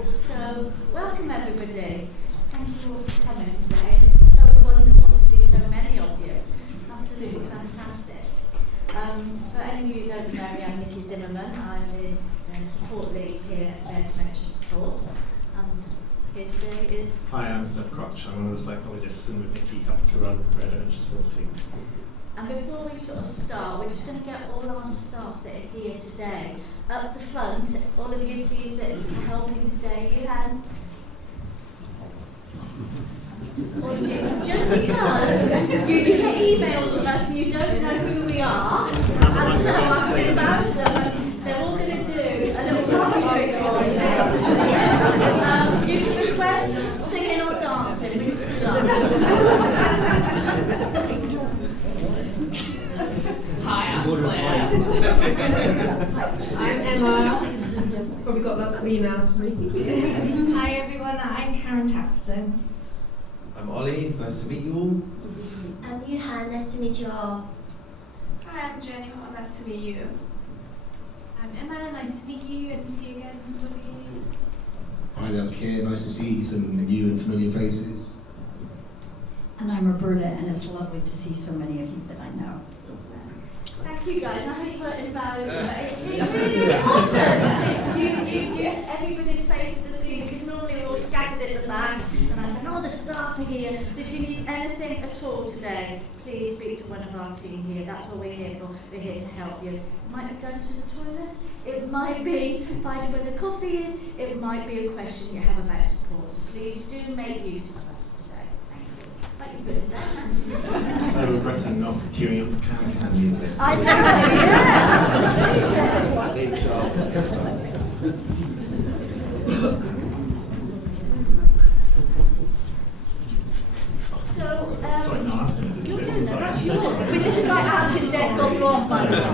So, welcome everybody. Thank you all for coming today. It's so wonderful to see so many of you. Absolutely fantastic. For any of you who don't know me, I'm Nikki Zimmermann. I'm the support lead here at Dementia Support. And here today is... Hi, I'm Crutch. I'm one of the psychologists and with Nikki help to run the Dementia Support team. And before we sort of start, we're just going to get all our staff that are here today up the front. All of you, please, that are helping today. You have all of you, just because you get emails from us and you don't know who we are, and so I'm going to embarrass them, and they're all going to do a little party trick for you. You can request singing or dancing, which would you like? Hi, I'm Claire. I'm Emma. Probably got lots of emails from me. Hi everyone, I'm Karen Tapson. I'm Ollie, nice to meet you all. I'm Yuhan, nice to meet you all. Hi, I'm Janneke, nice to meet you. I'm Emma, nice to meet you and see you again. Hi there, I'm Keir, nice to see some new and familiar faces. And I'm Roberta, and it's lovely to see so many of you that I know. Thank you guys. I hope you weren't embarrassed, but it's really important. Everybody's faces are seen because normally we're all scattered at the back, and I said, oh, the staff are here. So if you need anything at all today, please speak to one of our team here. That's what we're here for. We're here to help you. It might be going to the toilet. It might be finding where the coffee is. It might be a question you have about support. So please do make use of us today. Thank you. Might be good today. So regretting not queuing up can music. I know, Sorry, no, I'm going to do you're it. doing that. That's Sorry. yours. This is like Anton's dead gone wrong by the way.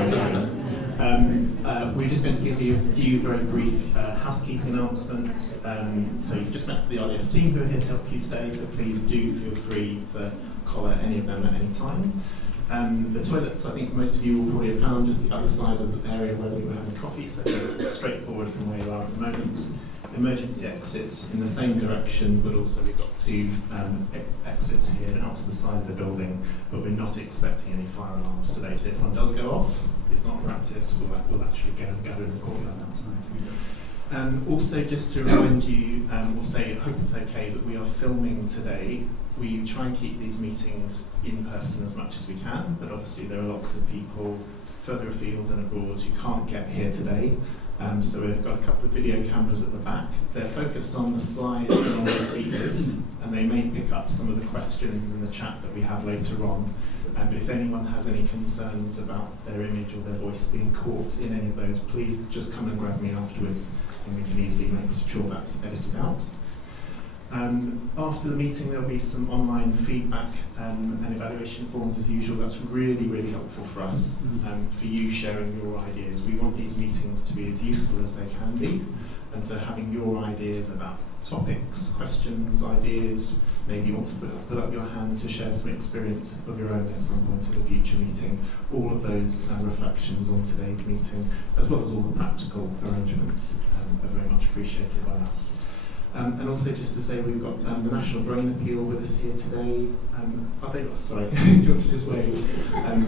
We're just going to give you a few very brief housekeeping announcements. So you've just met the RDS team who are here to help you today, so please do feel free to collar any of them at any time. The toilets, I think most of you will probably have found just the other side of the area where we were having coffee, so straightforward from where you are at the moment. Emergency exits in the same direction, but also we've got two exits here out to the side of the building, but we're not expecting any fire alarms today, so if one does go off, it's not practice, we'll actually go and gather in the courtyard outside. Also, just to remind you, we'll say, I hope it's okay that we are filming today. We try and keep these meetings in person as much as we can, but obviously there are lots of people further afield and abroad who can't get here today. So we've got a couple of video cameras at the back. They're focused on the slides and on the speakers, and they may pick up some of the questions in the chat that we have later on. But if anyone has any concerns about their image or their voice being caught in any of those, please just come and grab me afterwards, and we can easily make sure that's edited out. After the meeting, there'll be some online feedback and evaluation forms as usual. That's really, really helpful for us, for you sharing your ideas. We want these meetings to be as useful as they can be, and so having your ideas about topics, questions, ideas, maybe you want to put up your hand to share some experience of your own at some point at a future meeting. All of those reflections on today's meeting, as well as all the practical arrangements, are very much appreciated by us. And also just to say we've got the National Brain Appeal with us here today. Sorry, do you want to just wave?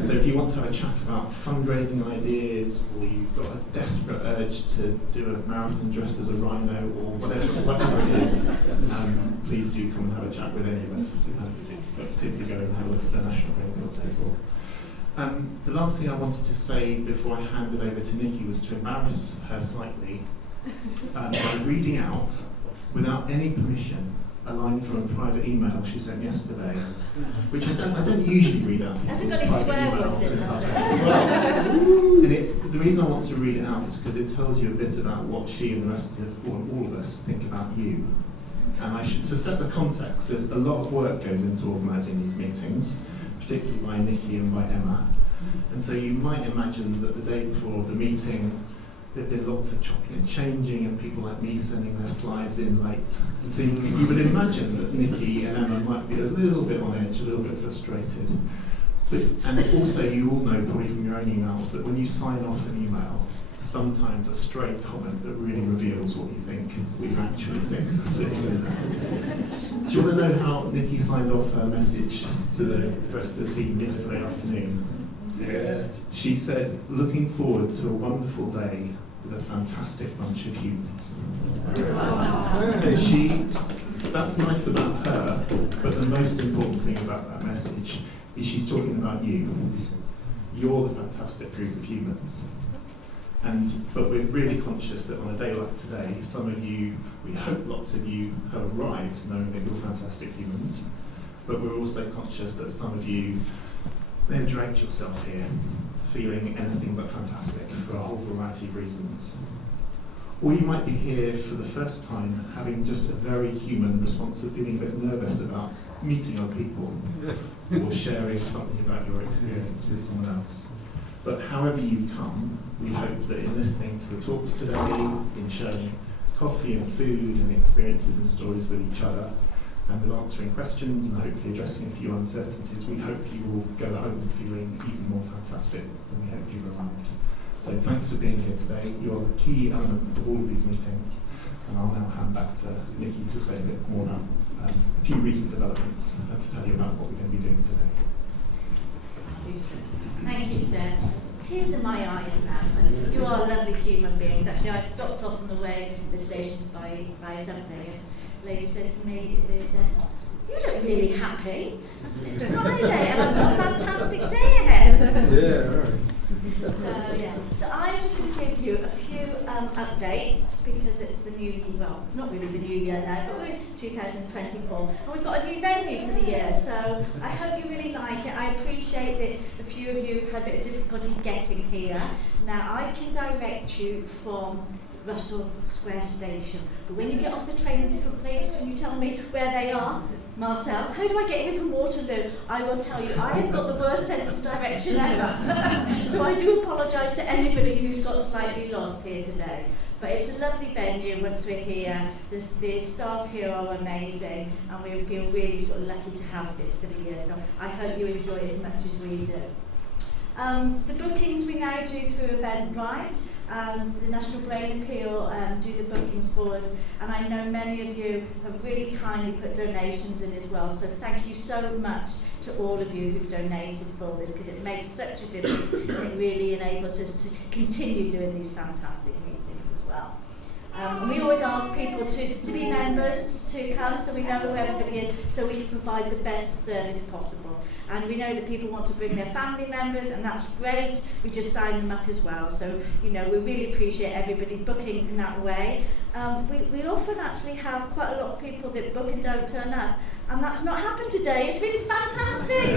So if you want to have a chat about fundraising ideas, or you've got a desperate urge to do a marathon dressed as a rhino, or whatever it is, please do come and have a chat with any of us, particularly go and have a look at the National Brain Appeal table. The last thing I wanted to say before I hand it over to Nikki was to embarrass her slightly by reading out, without any permission, a line from a private email she sent yesterday, which I don't usually read out. Hasn't got any swear words in it, has it? And the reason I want to read it out is because it tells you a bit about what she and the rest of all of us think about you. And to set the context, there's a lot of work goes into organising these meetings, particularly by Nikki and by Emma. And so you might imagine that the day before the meeting, there'd been lots of chopping and changing, and people like me sending their slides in late. And so you would imagine that Nikki and Emma might be a little bit on edge, a little bit frustrated. And also, you all know probably from your own emails that when you sign off an email, sometimes a stray comment that really reveals what you think we actually think sits in there. Do you want to know how Nikki signed off her message to the rest of the team yesterday afternoon? Yeah. She said, looking forward to a wonderful day with a fantastic bunch of humans. That's nice about her, but the most important thing about that message is she's talking about you. You're the fantastic group of humans. But we're really conscious that on a day like today, some of you, we hope lots of you have arrived knowing that you're fantastic humans, but we're also conscious that some of you may have dragged yourself here feeling anything but fantastic for a whole variety of reasons. Or you might be here for the first time having just a very human response of feeling a bit nervous about meeting other people or sharing something about your experience with someone else. But however you've come, we hope that in listening to the talks today, in sharing coffee and food and experiences and stories with each other, and with answering questions and hopefully addressing a few uncertainties, we hope you will go home feeling even more fantastic than we hope you've arrived. So thanks for being here today. You're a key element of all of these meetings. And I'll now hand back to Nikki to say a bit more about a few recent developments and to tell you about what we're going to be doing today. Thank you, sir. Tears in my eyes now. You are lovely human beings. Actually, I stopped off on the way to the station to buy something. A lady said to me at the desk, "You look really happy." I said, "It's Friday and I've got a fantastic day ahead." Yeah, right. So I'm just going to give you a few updates because it's the new year. Well, it's not really the new year now, but we're in 2024 and we've got a new venue for the year. So I hope you really like it. I appreciate that a few of you had a bit of difficulty getting here. Now I can direct you from Russell Square Station, but when you get off the train in different places and you tell me where they are, Marcel, how do I get here from Waterloo? I will tell you, I have got the worst sense of direction ever. So I do apologise to anybody who's got slightly lost here today. But it's a lovely venue once we're here. The staff here are amazing and we feel really sort of lucky to have this for the year. So I hope you enjoy it as much as we do. The bookings we now do through Eventbrite. The National Brain Appeal do the bookings for us, and I know many of you have really kindly put donations in as well, so thank you so much to all of you who've donated for this, because it makes such a difference and it really enables us to continue doing these fantastic meetings as well. And we always ask people to be members, to come, so we know who everybody is, so we can provide the best service possible. And we know that people want to bring their family members, and that's great. We just sign them up as well. So, you know, we really appreciate everybody booking in that way. We often actually have quite a lot of people that book and don't turn up. And that's not happened today. It's been fantastic.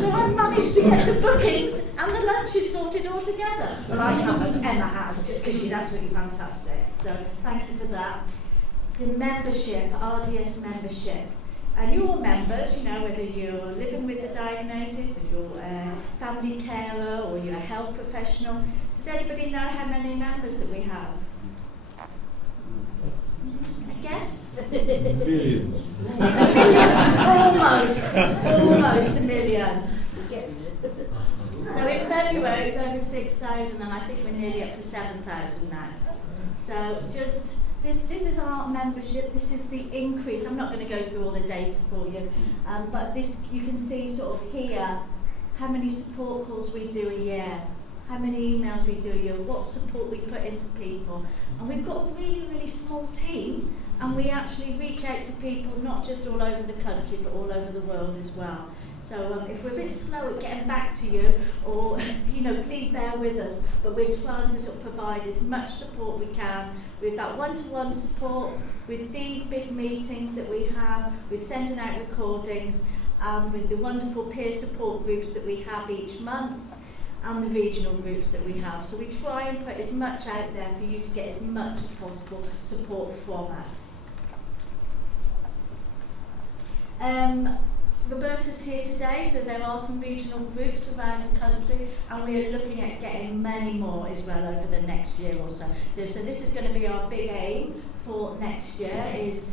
So I've managed to get the bookings and the lunches sorted all together. Well, I haven't. Emma has, because she's absolutely fantastic. So thank you for that. The membership, RDS membership. And your members, you know, whether you're living with the diagnosis, or you're a family carer, or you're a health professional, does anybody know how many members that we have? I guess? Millions. Almost a million. So in February it was over 6,000, and I think we're nearly up to 7,000 now. So just this is our membership. This is the increase. I'm not going to go through all the data for you, but this you can see sort of here how many support calls we do a year, how many emails we do a year, what support we put into people, and we've got a really small team, and we actually reach out to people not just all over the country but all over the world as well. So if we're a bit slow at getting back to you, or you know, please bear with us, but we're trying to sort of provide as much support we can with that one-to-one support, with these big meetings that we have, with sending out recordings, and with the wonderful peer support groups that we have each month, and the regional groups that we have. So we try and put as much out there for you to get as much as possible support from us. Roberta's here today, so there are some regional groups around the country, and we are looking at getting many more as well over the next year or so. So this is going to be our big aim for next year, is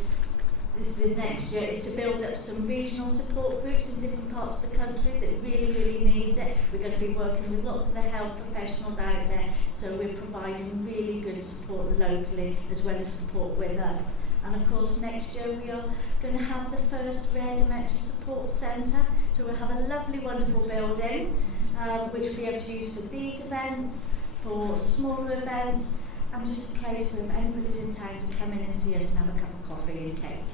the next year is to build up some regional support groups in different parts of the country that really needs it. We're going to be working with lots of the health professionals out there, so we're providing really good support locally as well as support with us. And of course next year we are going to have the first Rare Dementia Support Centre, so we'll have a lovely wonderful building which we'll be able to use for these events, for smaller events, and just a place where if anybody's in town to come in and see us and have a cup of coffee and cake.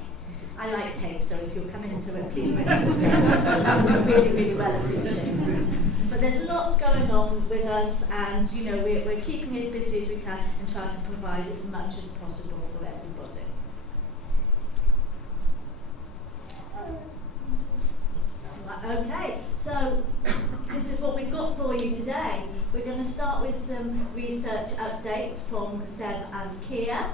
I like cake, so if you're coming into it, please bring us some cake. Really well appreciated. But there's lots going on with us, and you know we're keeping as busy as we can and trying to provide as much as possible for everybody. Okay, so this is what we've got for you today. We're going to start with some research updates from Zeb and Keir.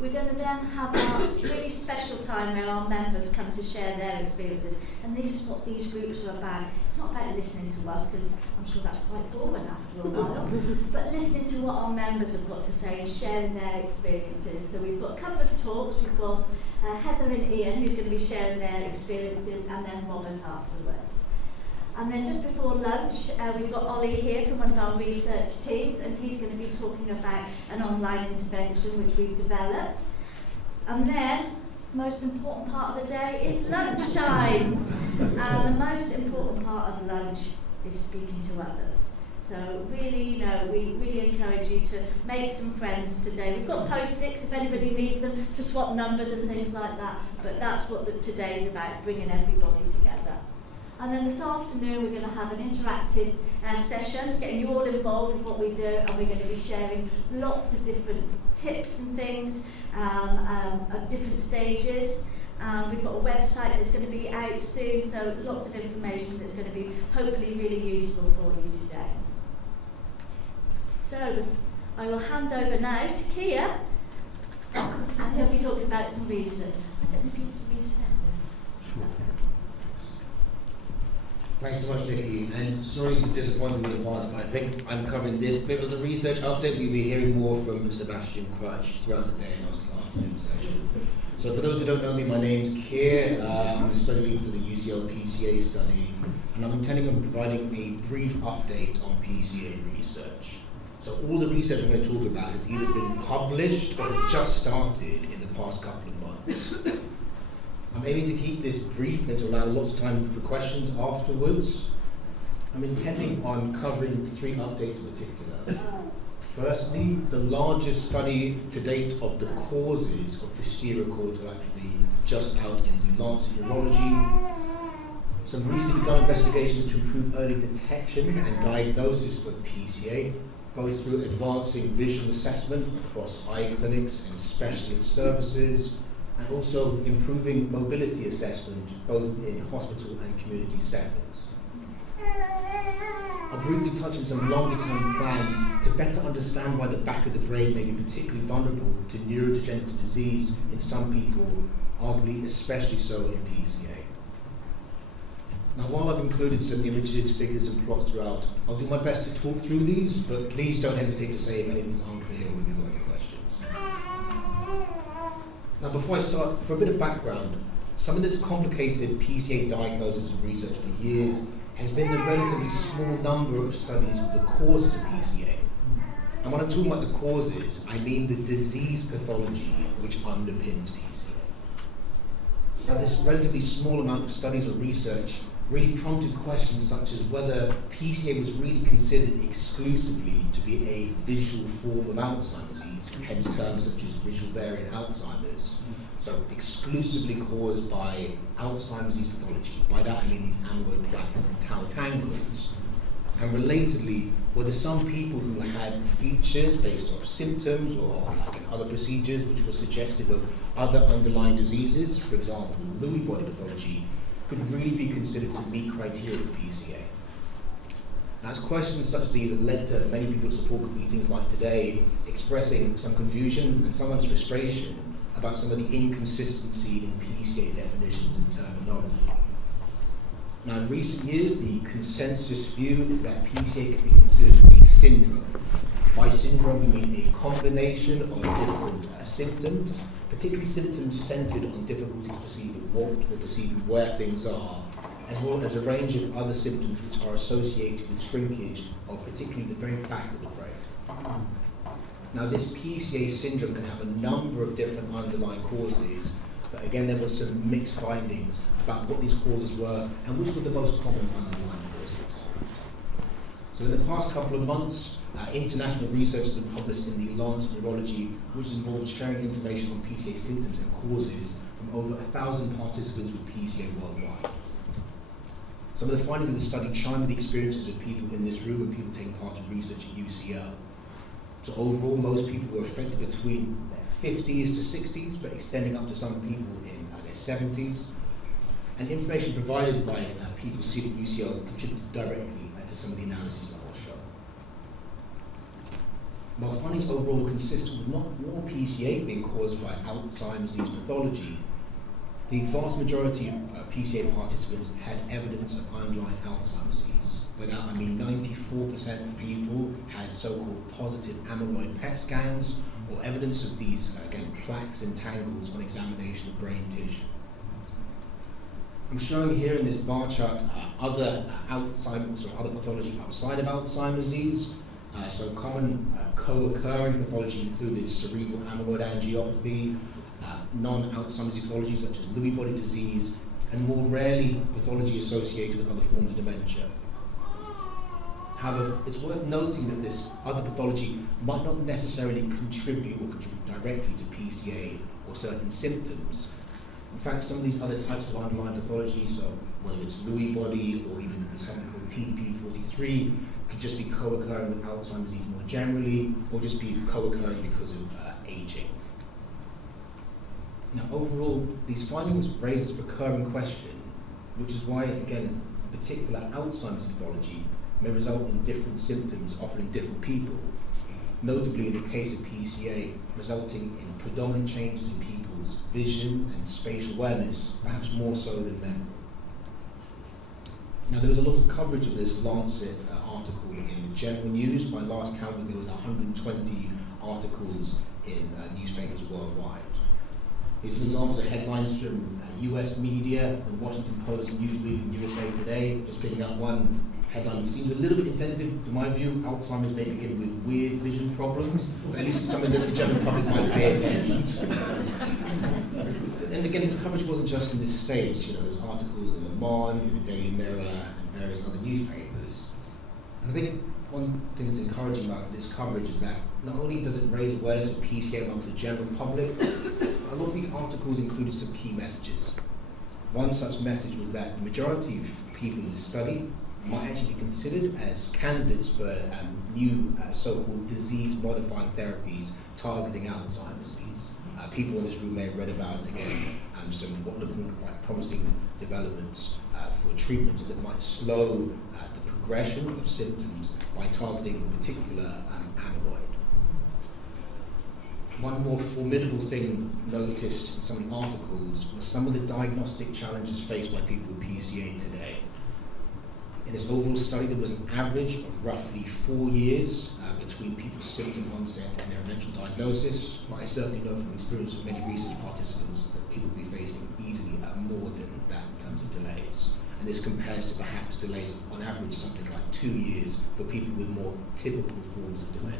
We're going to then have our really special time where our members come to share their experiences. And this is what these groups are about. It's not about listening to us, because I'm sure that's quite boring after a while, but listening to what our members have got to say and sharing their experiences. So we've got a couple of talks. We've got Heather and Ian, who's going to be sharing their experiences, and then Robert afterwards. And then just before lunch, we've got Ollie here from one of our research teams, and he's going to be talking about an online intervention which we've developed. And then, the most important part of the day is lunchtime. And the most important part of lunch is speaking to others. So really, you know, we really encourage you to make some friends today. We've got post-its if anybody needs them to swap numbers and things like that, but that's what today is about, bringing everybody together. And then this afternoon we're going to have an interactive session, getting you all involved in what we do, and we're going to be sharing lots of different tips and things at different stages. We've got a website that's going to be out soon, so lots of information that's going to be hopefully really useful for you today. So I will hand over now to Keir, and he'll be talking about some research. I don't know if you need to reset this. That's okay. Thanks so much, Nikki, and sorry to disappoint you in advance, but I think I'm covering this bit of the research update. We'll be hearing more from Sebastian Crutch throughout the day and also the afternoon session. So for those who don't know me, my name's Keir. I'm the study lead for the UCL PCA study, and I'm intending on providing a brief update on PCA research. So all the research I'm going to talk about has either been published or has just started in the past couple of months. I'm aiming to keep this brief and to allow lots of time for questions afterwards. I'm intending on covering 3 updates in particular. Firstly, the largest study to date of the causes of posterior cortical atrophy just out in the Lancet Neurology. Some recently begun investigations to improve early detection and diagnosis of PCA, both through advancing visual assessment across eye clinics and specialist services, and also improving mobility assessment both in hospital and community settings. I'll briefly touch on some longer-term plans to better understand why the back of the brain may be particularly vulnerable to neurodegenerative disease in some people, arguably especially so in PCA. Now, while I've included some images, figures and plots throughout, I'll do my best to talk through these, but please don't hesitate to say if anything's unclear or if you've got any questions. Now, before I start, for a bit of background, something that's complicated PCA diagnosis and research for years has been the relatively small number of studies of the causes of PCA. And when I'm talking about the causes, I mean the disease pathology which underpins PCA. Now, this relatively small amount of studies or research really prompted questions such as whether PCA was really considered exclusively to be a visual form of Alzheimer's disease, hence terms such as visual variant Alzheimer's. So exclusively caused by Alzheimer's disease pathology. By that I mean these amyloid plaques and tau tangles. And relatedly, were there some people who had features based off symptoms or other procedures which were suggestive of other underlying diseases, for example, Lewy body pathology, could really be considered to meet criteria for PCA. Now, it's questions such as these that led to many people at support group meetings like today expressing some confusion and sometimes frustration about some of the inconsistency in PCA definitions and terminology. Now, in recent years, the consensus view is that PCA can be considered a syndrome. By syndrome, we mean a combination of different symptoms, particularly symptoms centered on difficulties perceiving what or perceiving where things are, as well as a range of other symptoms which are associated with shrinkage of particularly the very back of the brain. Now, this PCA syndrome can have a number of different underlying causes, but again, there were some mixed findings about what these causes were and which were the most common underlying causes. So in the past couple of months, international research has been published in the Lancet Neurology, which has involved sharing information on PCA symptoms and causes from over 1,000 participants with PCA worldwide. Some of the findings of the study chime with the experiences of people in this room and people taking part in research at UCL. So overall, most people were affected between their 50s to 60s, but extending up to some people in their 70s. And information provided by people seen at UCL contributed directly to some of the analyses that I'll show. While findings overall were consistent with not all PCA being caused by Alzheimer's disease pathology, the vast majority of PCA participants had evidence of underlying Alzheimer's disease. By that I mean 94% of people had so-called positive amyloid PET scans or evidence of these, again, plaques and tangles on examination of brain tissue. I'm showing here in this bar chart other Alzheimer's or other pathology outside of Alzheimer's disease. So common co-occurring pathology included cerebral amyloid angiopathy, non-Alzheimer's pathology such as Lewy body disease, and more rarely pathology associated with other forms of dementia. However, it's worth noting that this other pathology might not necessarily contribute directly to PCA or certain symptoms. In fact, some of these other types of underlying pathology, so whether it's Lewy body or even something called TDP-43, could just be co-occurring with Alzheimer's disease more generally, or just be co-occurring because of aging. Now, overall, these findings raise this recurring question, which is why, again, particular Alzheimer's pathology may result in different symptoms often in different people, notably in the case of PCA, resulting in predominant changes in people's vision and spatial awareness, perhaps more so than memory. Now, there was a lot of coverage of this Lancet article in the general news. My last count was there was 120 articles in newspapers worldwide. Here's some examples of headlines from US media, the Washington Post, Newsweek, and USA Today. Just picking up one headline which seems a little bit insensitive to my view. Alzheimer's may begin with weird vision problems, but at least it's something that the general public might pay attention to. And again, this coverage wasn't just in the States. You know, there's articles in Le Monde, in the Daily Mirror, and various other newspapers. And I think one thing that's encouraging about this coverage is that not only does it raise awareness of PCA amongst the general public, a lot of these articles included some key messages. One such message was that the majority of people in the study might actually be considered as candidates for new so-called disease-modifying therapies targeting Alzheimer's disease. People in this room may have read about, again, some what look quite promising developments for treatments that might slow the progression of symptoms by targeting a particular amyloid. One more formidable thing noticed in some of the articles was some of the diagnostic challenges faced by people with PCA today. In this overall study, there was an average of roughly 4 years between people's symptom onset and their eventual diagnosis, but I certainly know from experience with many research participants that people will be facing easily more than that in terms of delays. And this compares to perhaps delays of, on average, something like 2 years for people with more typical forms of dementia.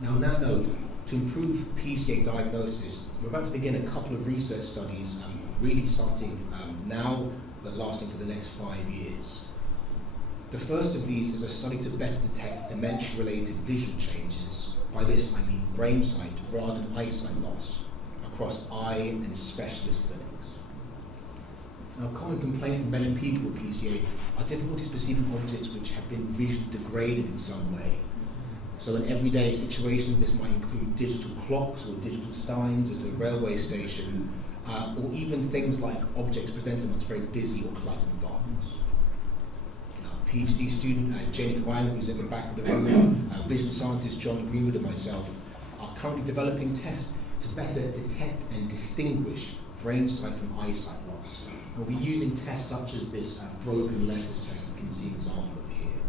Now, on that note, to improve PCA diagnosis, we're about to begin a couple of research studies, really starting now, but lasting for the next 5 years. The first of these is a study to better detect dementia-related visual changes. By this, I mean brain sight rather than eyesight loss across eye and specialist clinics. Now, a common complaint from many people with PCA are difficulties perceiving objects which have been visually degraded in some way. So in everyday situations, this might include digital clocks or digital signs at a railway station, or even things like objects presented amongst very busy or cluttered environments. PhD student Janneke, who's at the back of the room, vision scientist John Greenwood and myself are currently developing tests to better detect and distinguish brain sight from eyesight loss. We'll be using tests such as this broken letters test that you can see an example of here.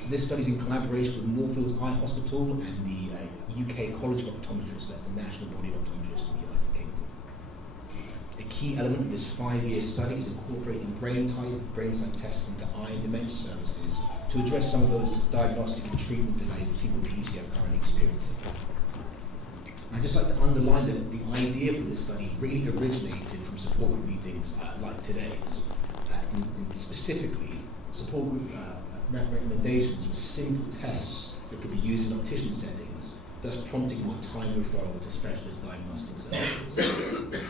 So this study is in collaboration with Moorfields Eye Hospital and the UK College of Optometrists, that's the national body of optometrists in the United Kingdom. A key element of this 5-year study is incorporating brain site tests into eye and dementia services to address some of those diagnostic and treatment delays that people with PCA are currently experiencing. I'd just like to underline that the idea for this study really originated from support group meetings like today's. And specifically, support group recommendations for simple tests that could be used in optician settings, thus prompting more time referral to specialist diagnostic services.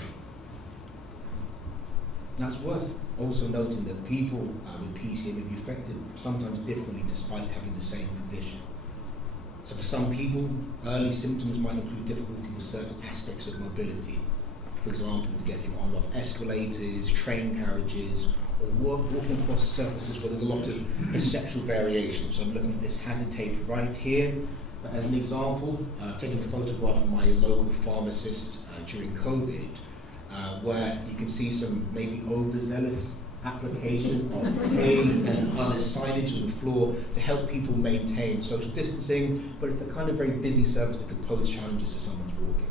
Now it's worth also noting that people with PCA may be affected sometimes differently despite having the same condition. So for some people, early symptoms might include difficulty with certain aspects of mobility. For example, with getting on and off escalators, train carriages, or walking across surfaces where there's a lot of perceptual variation. So I'm looking at this hazard tape right here. As an example, I've taken a photograph of my local pharmacist during COVID, where you can see some maybe overzealous application of tape and other signage on the floor to help people maintain social distancing, but it's the kind of very busy service that could pose challenges to someone's walking.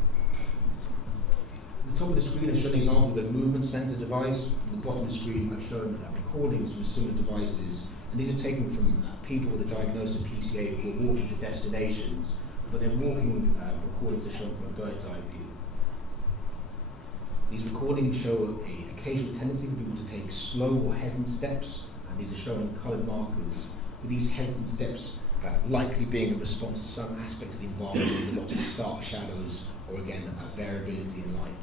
At the top of the screen I've shown an example of a movement sensor device. At the bottom of the screen I've shown recordings from similar devices, and these are taken from people with a diagnosis of PCA who are walking to destinations, but their walking recordings are shown from a bird's eye view. These recordings show an occasional tendency for people to take slow or hesitant steps, and these are shown in coloured markers, with these hesitant steps likely being in response to some aspects of the environment. There's a lot of stark shadows, or again, variability in light.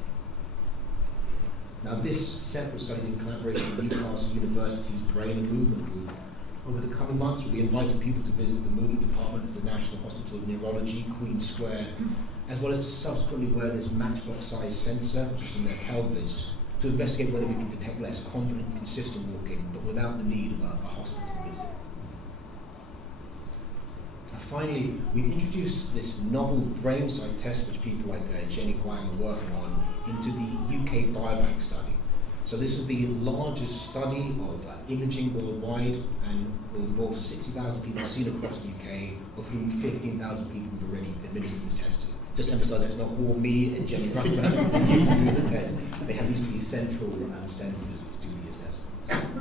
Now this separate study is in collaboration with Newcastle University's Brain and Movement Group. Over the coming months, we'll be inviting people to visit the movement department of the National Hospital of Neurology, Queen Square, as well as to subsequently wear this matchbox-sized sensor just in their pelvis to investigate whether we can detect less confident and consistent walking, but without the need of a hospital visit. And finally, we've introduced this novel brain site test, which people like Janneke are working on, into the UK Biobank study. So this is the largest study of imaging worldwide, and will involve 60,000 people seen across the UK, of whom 15,000 people have already administered this test to. Just to emphasise, it's not all me and Jenny Ruckman doing the test. They have these central centres that do the assessments.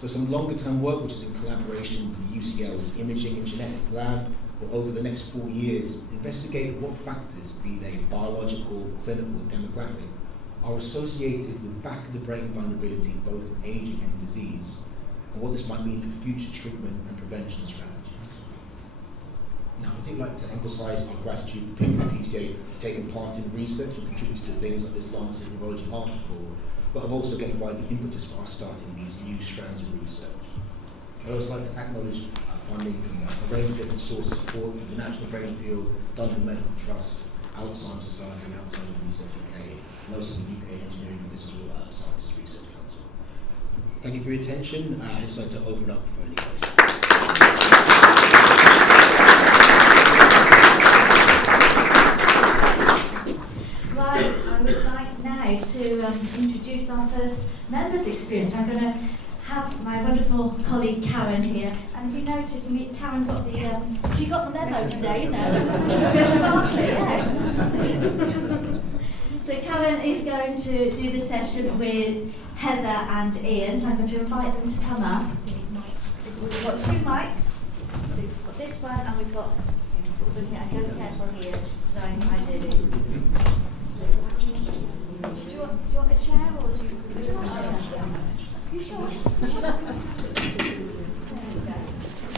So some longer term work, which is in collaboration with the UCL's Imaging and Genetic Lab, will over the next 4 years investigate what factors, be they biological, clinical, demographic, are associated with back of the brain vulnerability both in aging and disease, and what this might mean for future treatment and prevention strategies. Now, I would like to emphasise our gratitude for people at PCA taking part in research and contributing to things like this Lancet Neurology article, but have also again provided the impetus for us starting these new strands of research. I'd also like to acknowledge funding from a range of different sources, support from the National Brain Field, London Medical Trust, Alzheimer's Society, and Alzheimer's Research UK, and also the UK Engineering and Physical Sciences Research Council. Thank you for your attention. I'd just like to open up for any questions. Right, I would like now to introduce our first members experience. I'm going to have my wonderful colleague Karen here, and if you notice, Karen got the she got the memo today, you know, very sparkly, yeah. So Karen is going to do the session with Heather and Ian, so I'm going to invite them to come up. We've got 2 mics, so we've got this one and we've got, I go careful here, so I did it. Do you want a chair or do you just want a chair? You sure? There you go.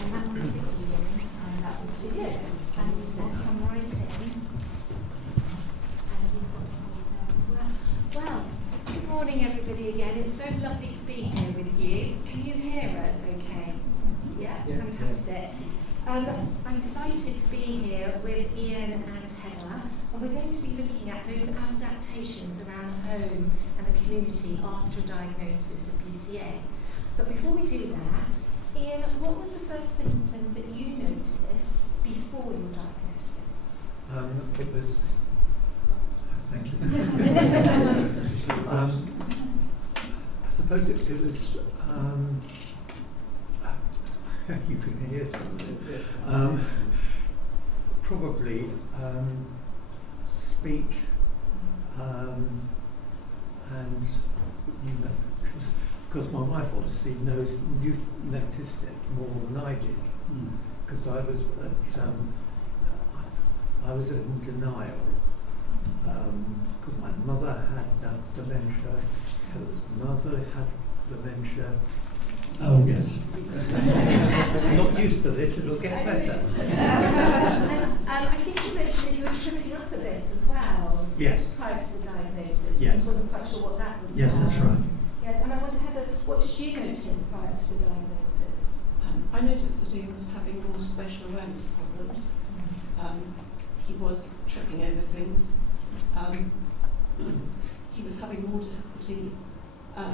And that one's for you. And that one's for you. And we'll come right in. Well, good morning everybody again. It's so lovely to be here with you. Can you hear us okay? Yeah, fantastic. I'm delighted to be here with Ian and Heather, and we're going to be looking at those adaptations around home and the community after a diagnosis of PCA. But before we do that, Ian, what was the first symptoms that you noticed before your diagnosis? It was. Thank you. I suppose it was. You can hear something. Probably speech, and because my wife obviously noticed it more than I did, because I was in denial, because my mother had dementia, Heather's mother had dementia. Oh yes. I'm not used to this, it'll get better. I think you mentioned that you were tripping up a bit as well. Yes. Prior to the diagnosis. Yes. I wasn't quite sure what that was Yes, about. that's right. Yes, and I wonder, Heather, what did you notice prior to the diagnosis? I noticed that Ian was having more spatial awareness problems. He was tripping over things. He was having more difficulty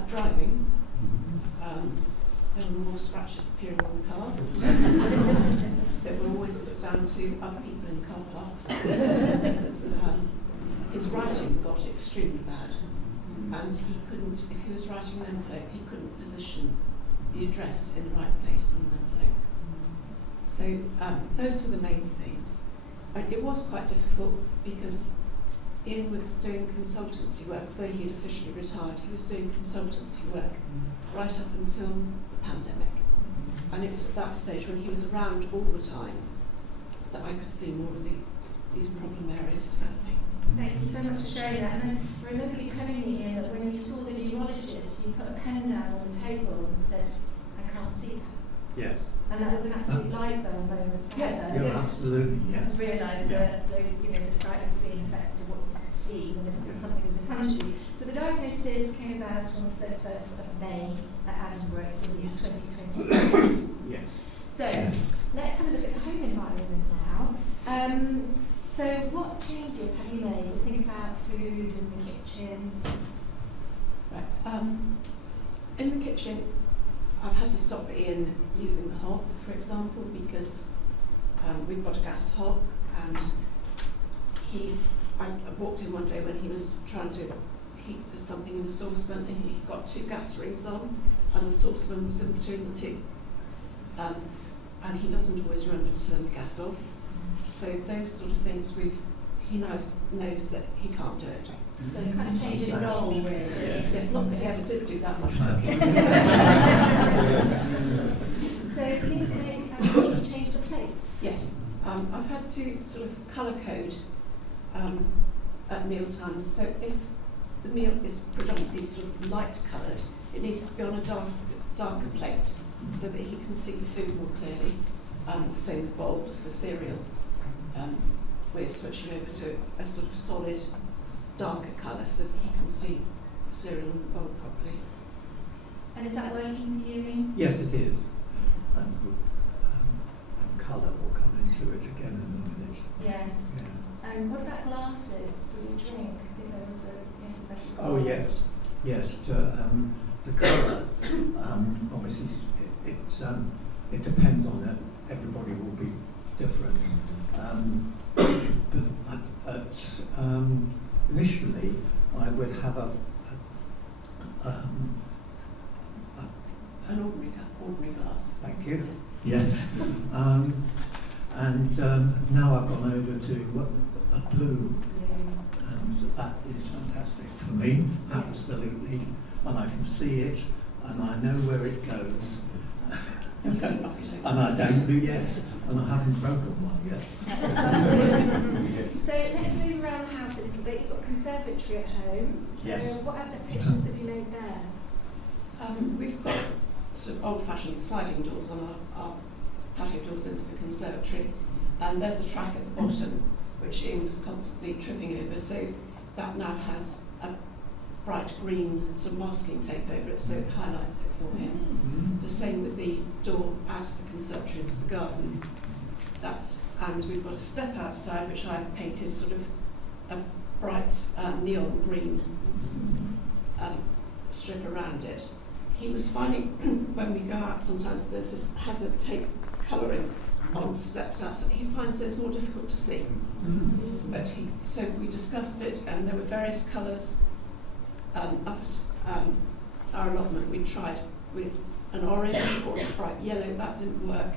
driving. There were more scratches appearing on the car that were always put down to other people in car parks. His writing got extremely bad, and he couldn't, if he was writing an envelope, he couldn't position the address in the right place on the envelope. So those were the main things. It was quite difficult because Ian was doing consultancy work, though he had officially retired. He was doing consultancy work right up until the pandemic. And it was at that stage when he was around all the time that I could see more of these problem areas developing. Thank you so much for sharing that. And then I remember you telling me, Ian, that when you saw the neurologist, you put a pen down on the table and said, I can't see that. Yes. And that was an absolute light bulb moment for Heather. Yeah, absolutely, yes. And realised that the sight was being affected of what you could see when something was in front of you. So the diagnosis came about on the 31st of May at Edinburgh, so in 2020. Yes. So yes. Let's have a look at the home environment now. So what changes have you made? Let's think about food in the kitchen. Right. In the kitchen, I've had to stop Ian using the hob, for example, because we've got a gas hob, and I walked in one day when he was trying to heat something in the saucepan, and he got 2 gas rings on, and the saucepan was in between the 2. And he doesn't always remember to turn the gas off. So those sort of things he knows that he can't do it. So kind of changing role, really. Yes. Not that he ever did do that much cooking. So things like, you change the plates? Yes. I've had to sort of colour code at meal times. So if the meal is predominantly sort of light coloured, it needs to be on a darker plate so that he can see the food more clearly. The same with bowls for cereal. We're switching over to a sort of solid, darker colour so that he can see the cereal in the bowl properly. And is that working for you, Ian? Yes, it is. And colour will come into it again in a minute. Yes. Yeah. And what about glasses for your drink? I think there was a special glass. Oh yes, yes. The colour, obviously, it depends on it. Everybody will be different. But initially, I would have an ordinary glass. Thank you. Yes. Yes. And now I've gone over to a blue, and that is fantastic for me, absolutely. And I can see it, and I know where it goes. And I don't do yes, and I haven't broken one yet. So let's move around the house a little bit. You've got a conservatory at home. So yes. What adaptations have you made there? We've got sort of old-fashioned sliding doors on our patio doors into the conservatory, and there's a track at the bottom which Ian was constantly tripping over, so that now has a bright green sort of masking tape over it, so it highlights it for him. Mm-hmm. The same with the door out of the conservatory into the garden. And we've got a step outside which I've painted sort of a bright neon green strip around it. He was finding when we go out sometimes there's this hazard tape colouring on the steps outside. He finds it's more difficult to see. Mm-hmm. But so we discussed it, and there were various colours up at our allotment. We tried with an orange or a bright yellow, that didn't work.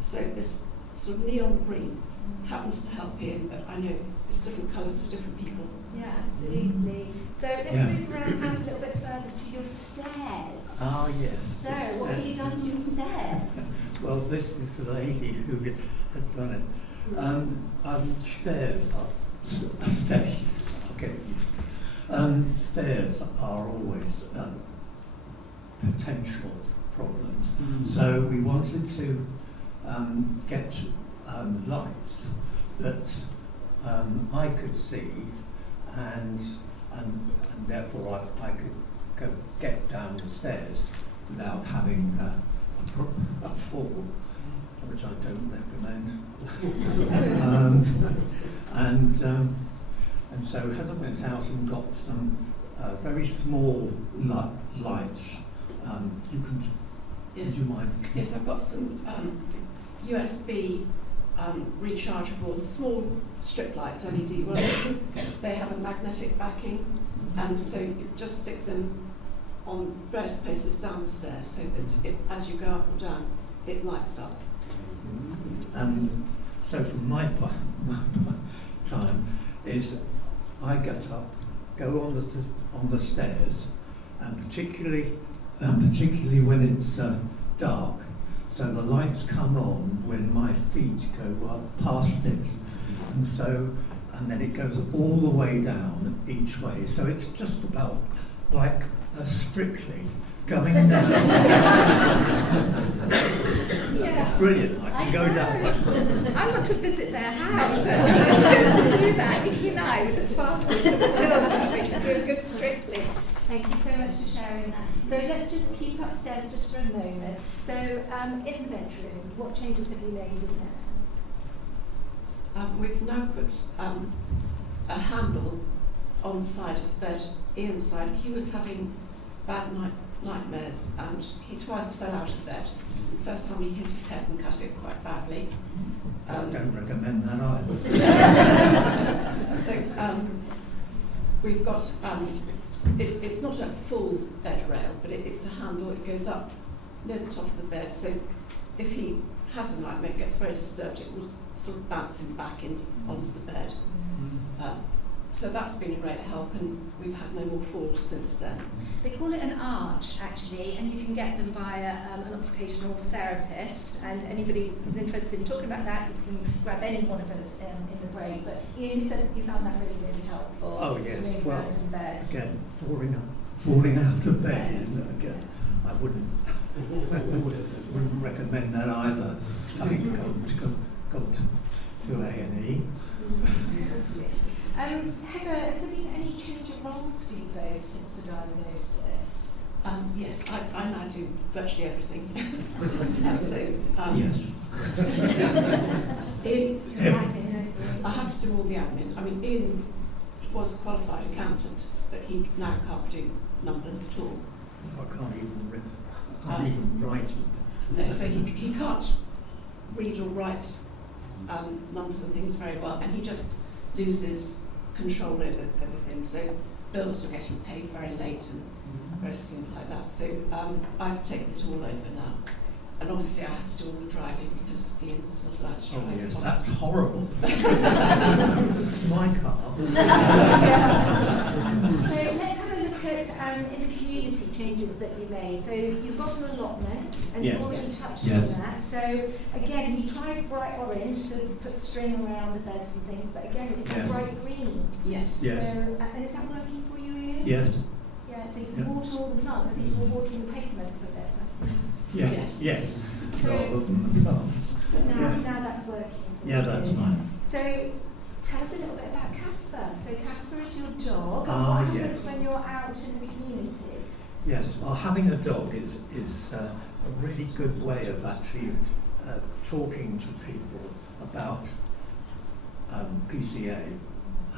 So this sort of neon green happens to help Ian, but I know it's different colours for different people. Yeah, absolutely. So let's Yeah. move around house a little bit further to your stairs. Ah, yes. So, what have you done to your stairs? Well, this is the lady who has done it. Stairs are stairs. Okay. Stairs are always potential problems. So we wanted to get lights that I could see, and therefore I could get down the stairs without having a fall, which I don't recommend. And so Heather went out and got some very small lights. You can. Yes. Would you mind? Yes, I've got some USB rechargeable small strip lights, LED ones. They have a magnetic backing, and so you just stick them on various places down the stairs, so that as you go up or down, it lights up. So from my time is I get up, go on the stairs, and particularly when it's dark, so the lights come on when my feet go up past it, and then it goes all the way down each way. So it's just about like a Strictly going down. Yeah. Brilliant. I can go down. I want to visit their house. Just to do that, Nikki and I, with the sparkles and the silver, we can do a good Strictly. Thank you so much for sharing that. So let's just keep upstairs just for a moment. So in the bedroom, what changes have you made in there? We've now put a handle on the side of the bed, Ian's side. He was having bad nightmares, and he twice fell out of bed. First time he hit his head and cut it quite badly. I don't recommend that either. So we've got, it's not a full bed rail, but it's a handle. It goes up near the top of the bed, so if he has a nightmare, gets very disturbed, it will sort of bounce him back onto the bed. So that's been a great help, and we've had no more falls since then. They call it an arch, actually, and you can get them via an occupational therapist. And anybody who's interested in talking about that, you can grab any one of us in the break. But Ian, you said you found that really, really helpful. Oh, to yes. move Well, around in bed. again, falling out of bed, Yes. isn't it? Again, Yes. I wouldn't recommend that either. Having gone to A&E. Heather, has there been any change of roles for you both since the diagnosis? Yes, I now do virtually everything. And so, Yes. Ian, I have to do all the admin. I mean, Ian was a qualified accountant, but he now can't do numbers at all. I can't even write it. No, so he can't read or write numbers and things very well, and he just loses control over everything. So bills are getting paid very late and various things like that. So I've taken it all over now. And obviously I had to do all the driving because Ian's not allowed to drive. Oh yes, that's horrible. It's my car. So let's have a look at in the community changes that you made. So you've got an allotment, and Yes. you've already Yes. touched Yes. on that. So again, you tried bright orange to put string around the beds and things, but again, it was Yes. bright green. Yes. Yes. So and is that working for you, Ian? Yes. Yeah. So you Yeah. can water all the plants. I think you were watering the pavement for a bit. Yes. Yes. So- Rather than the plants. Now that's working. for Yeah, you. that's fine. So tell us a little bit about Casper. So Casper is your dog. Ah, What happens yes. when you're out in the community? Yes, well, having a dog is a really good way of actually talking to people about PCA,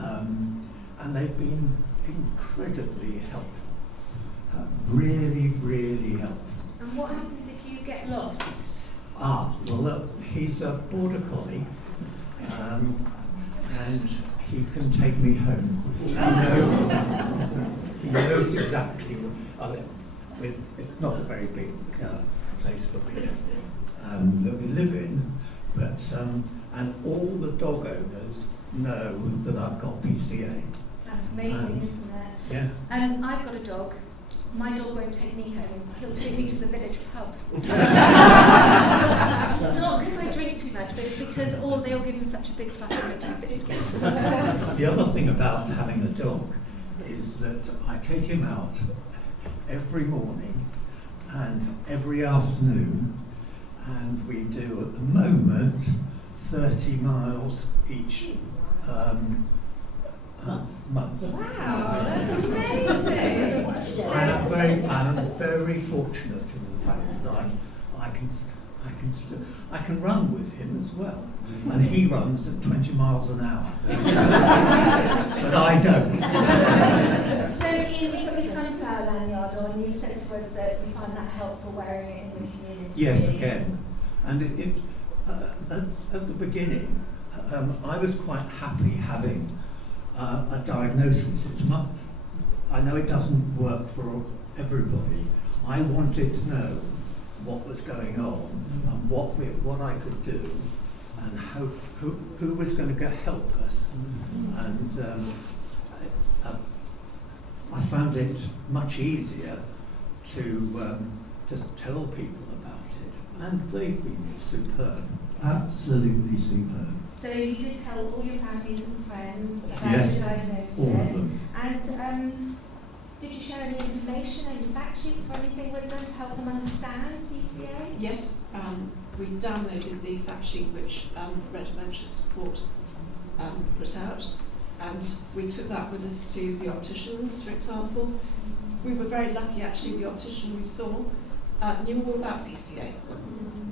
and they've been incredibly helpful, really, really helpful. And what happens if you get lost? Well, look, he's a border collie, and he can take me home. He knows exactly. it's not a very big place that we live in, but and all the dog owners know that I've got PCA. That's amazing, isn't it? Yeah. I've got a dog. My dog won't take me home. He'll take me to the village pub. Not because I drink too much, but it's because they'll give him such a big fuss and a few biscuits. The other thing about having a dog is that I take him out every morning and every afternoon, and we do at the moment 30 miles each month. Wow, that's amazing. I am very fortunate in the fact that I can run with him as well, and he runs at 20 miles an hour, but I don't. So Ian, you've got your sunflower lanyard on, and you've said to us that you find that helpful wearing it in the community. Yes, again, and at the beginning, I was quite happy having a diagnosis. I know it doesn't work for everybody. I wanted to know what was going on and what I could do and who was going to help us. And I found it much easier to tell people about it, and they've been superb, absolutely superb. So you did tell all your families and friends about Yes, the diagnosis. all of them. And did you share any information, any fact sheets or anything with them to help them understand PCA? Yes, we downloaded the fact sheet which Red Adventure Support put out, and we took that with us to the opticians, for example. We were very lucky, actually. The optician we saw knew all about PCA.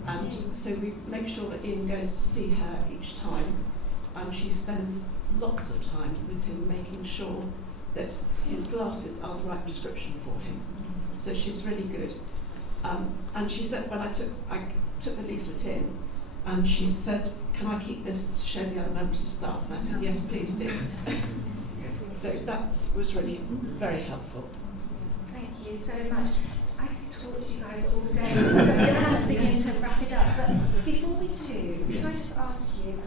And so we make sure that Ian goes to see her each time, and she spends lots of time with him making sure that his glasses are the right prescription for him. So she's really good. And she said, when I took the leaflet in, and she said, "Can I keep this to show the other members of staff?" And I said, "Yes, please do." So that was really very helpful. Thank you so much. I could talk to you guys all day. We're going to have to begin to wrap it up. But before we do, can I just ask you,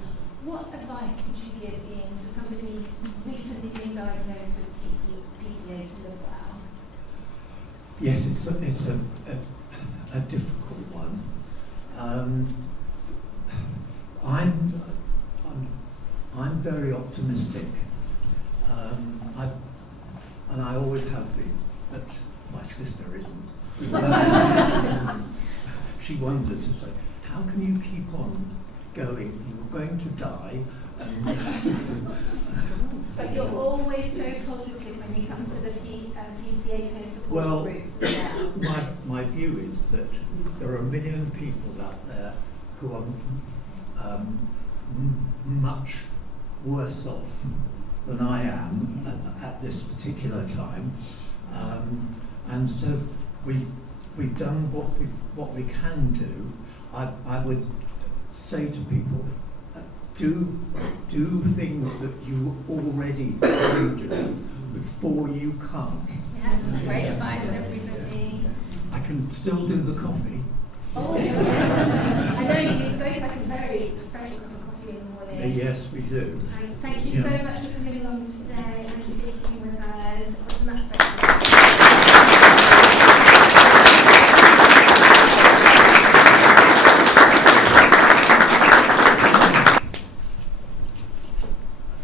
what advice would you give Ian to somebody recently being diagnosed with PCA to live well? Yes, it's a difficult one. I'm very optimistic, and I always have been, but my sister isn't. She wonders, it's like, how can you keep on going? You're going to die. But you're always so positive when you come to the PCA peer support groups as well. My view is that there are 1 million people out there who are much worse off than I am at this particular time, and so we've done what we can do. I would say to people, do things that you already can do before you can't. Yeah, great advice, everybody. I can still do the coffee. Oh yes, I know you both like a very special cup of coffee in the morning. Yes, we do. Nice. Thank you so much for coming along today and speaking with us. Wasn't that special?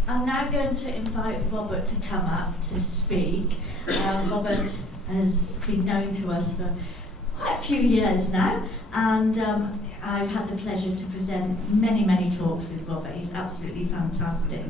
I'm now going to invite Robert to come up to speak. Robert has been known to us for quite a few years now, and I've had the pleasure to present many talks with Robert. He's absolutely fantastic.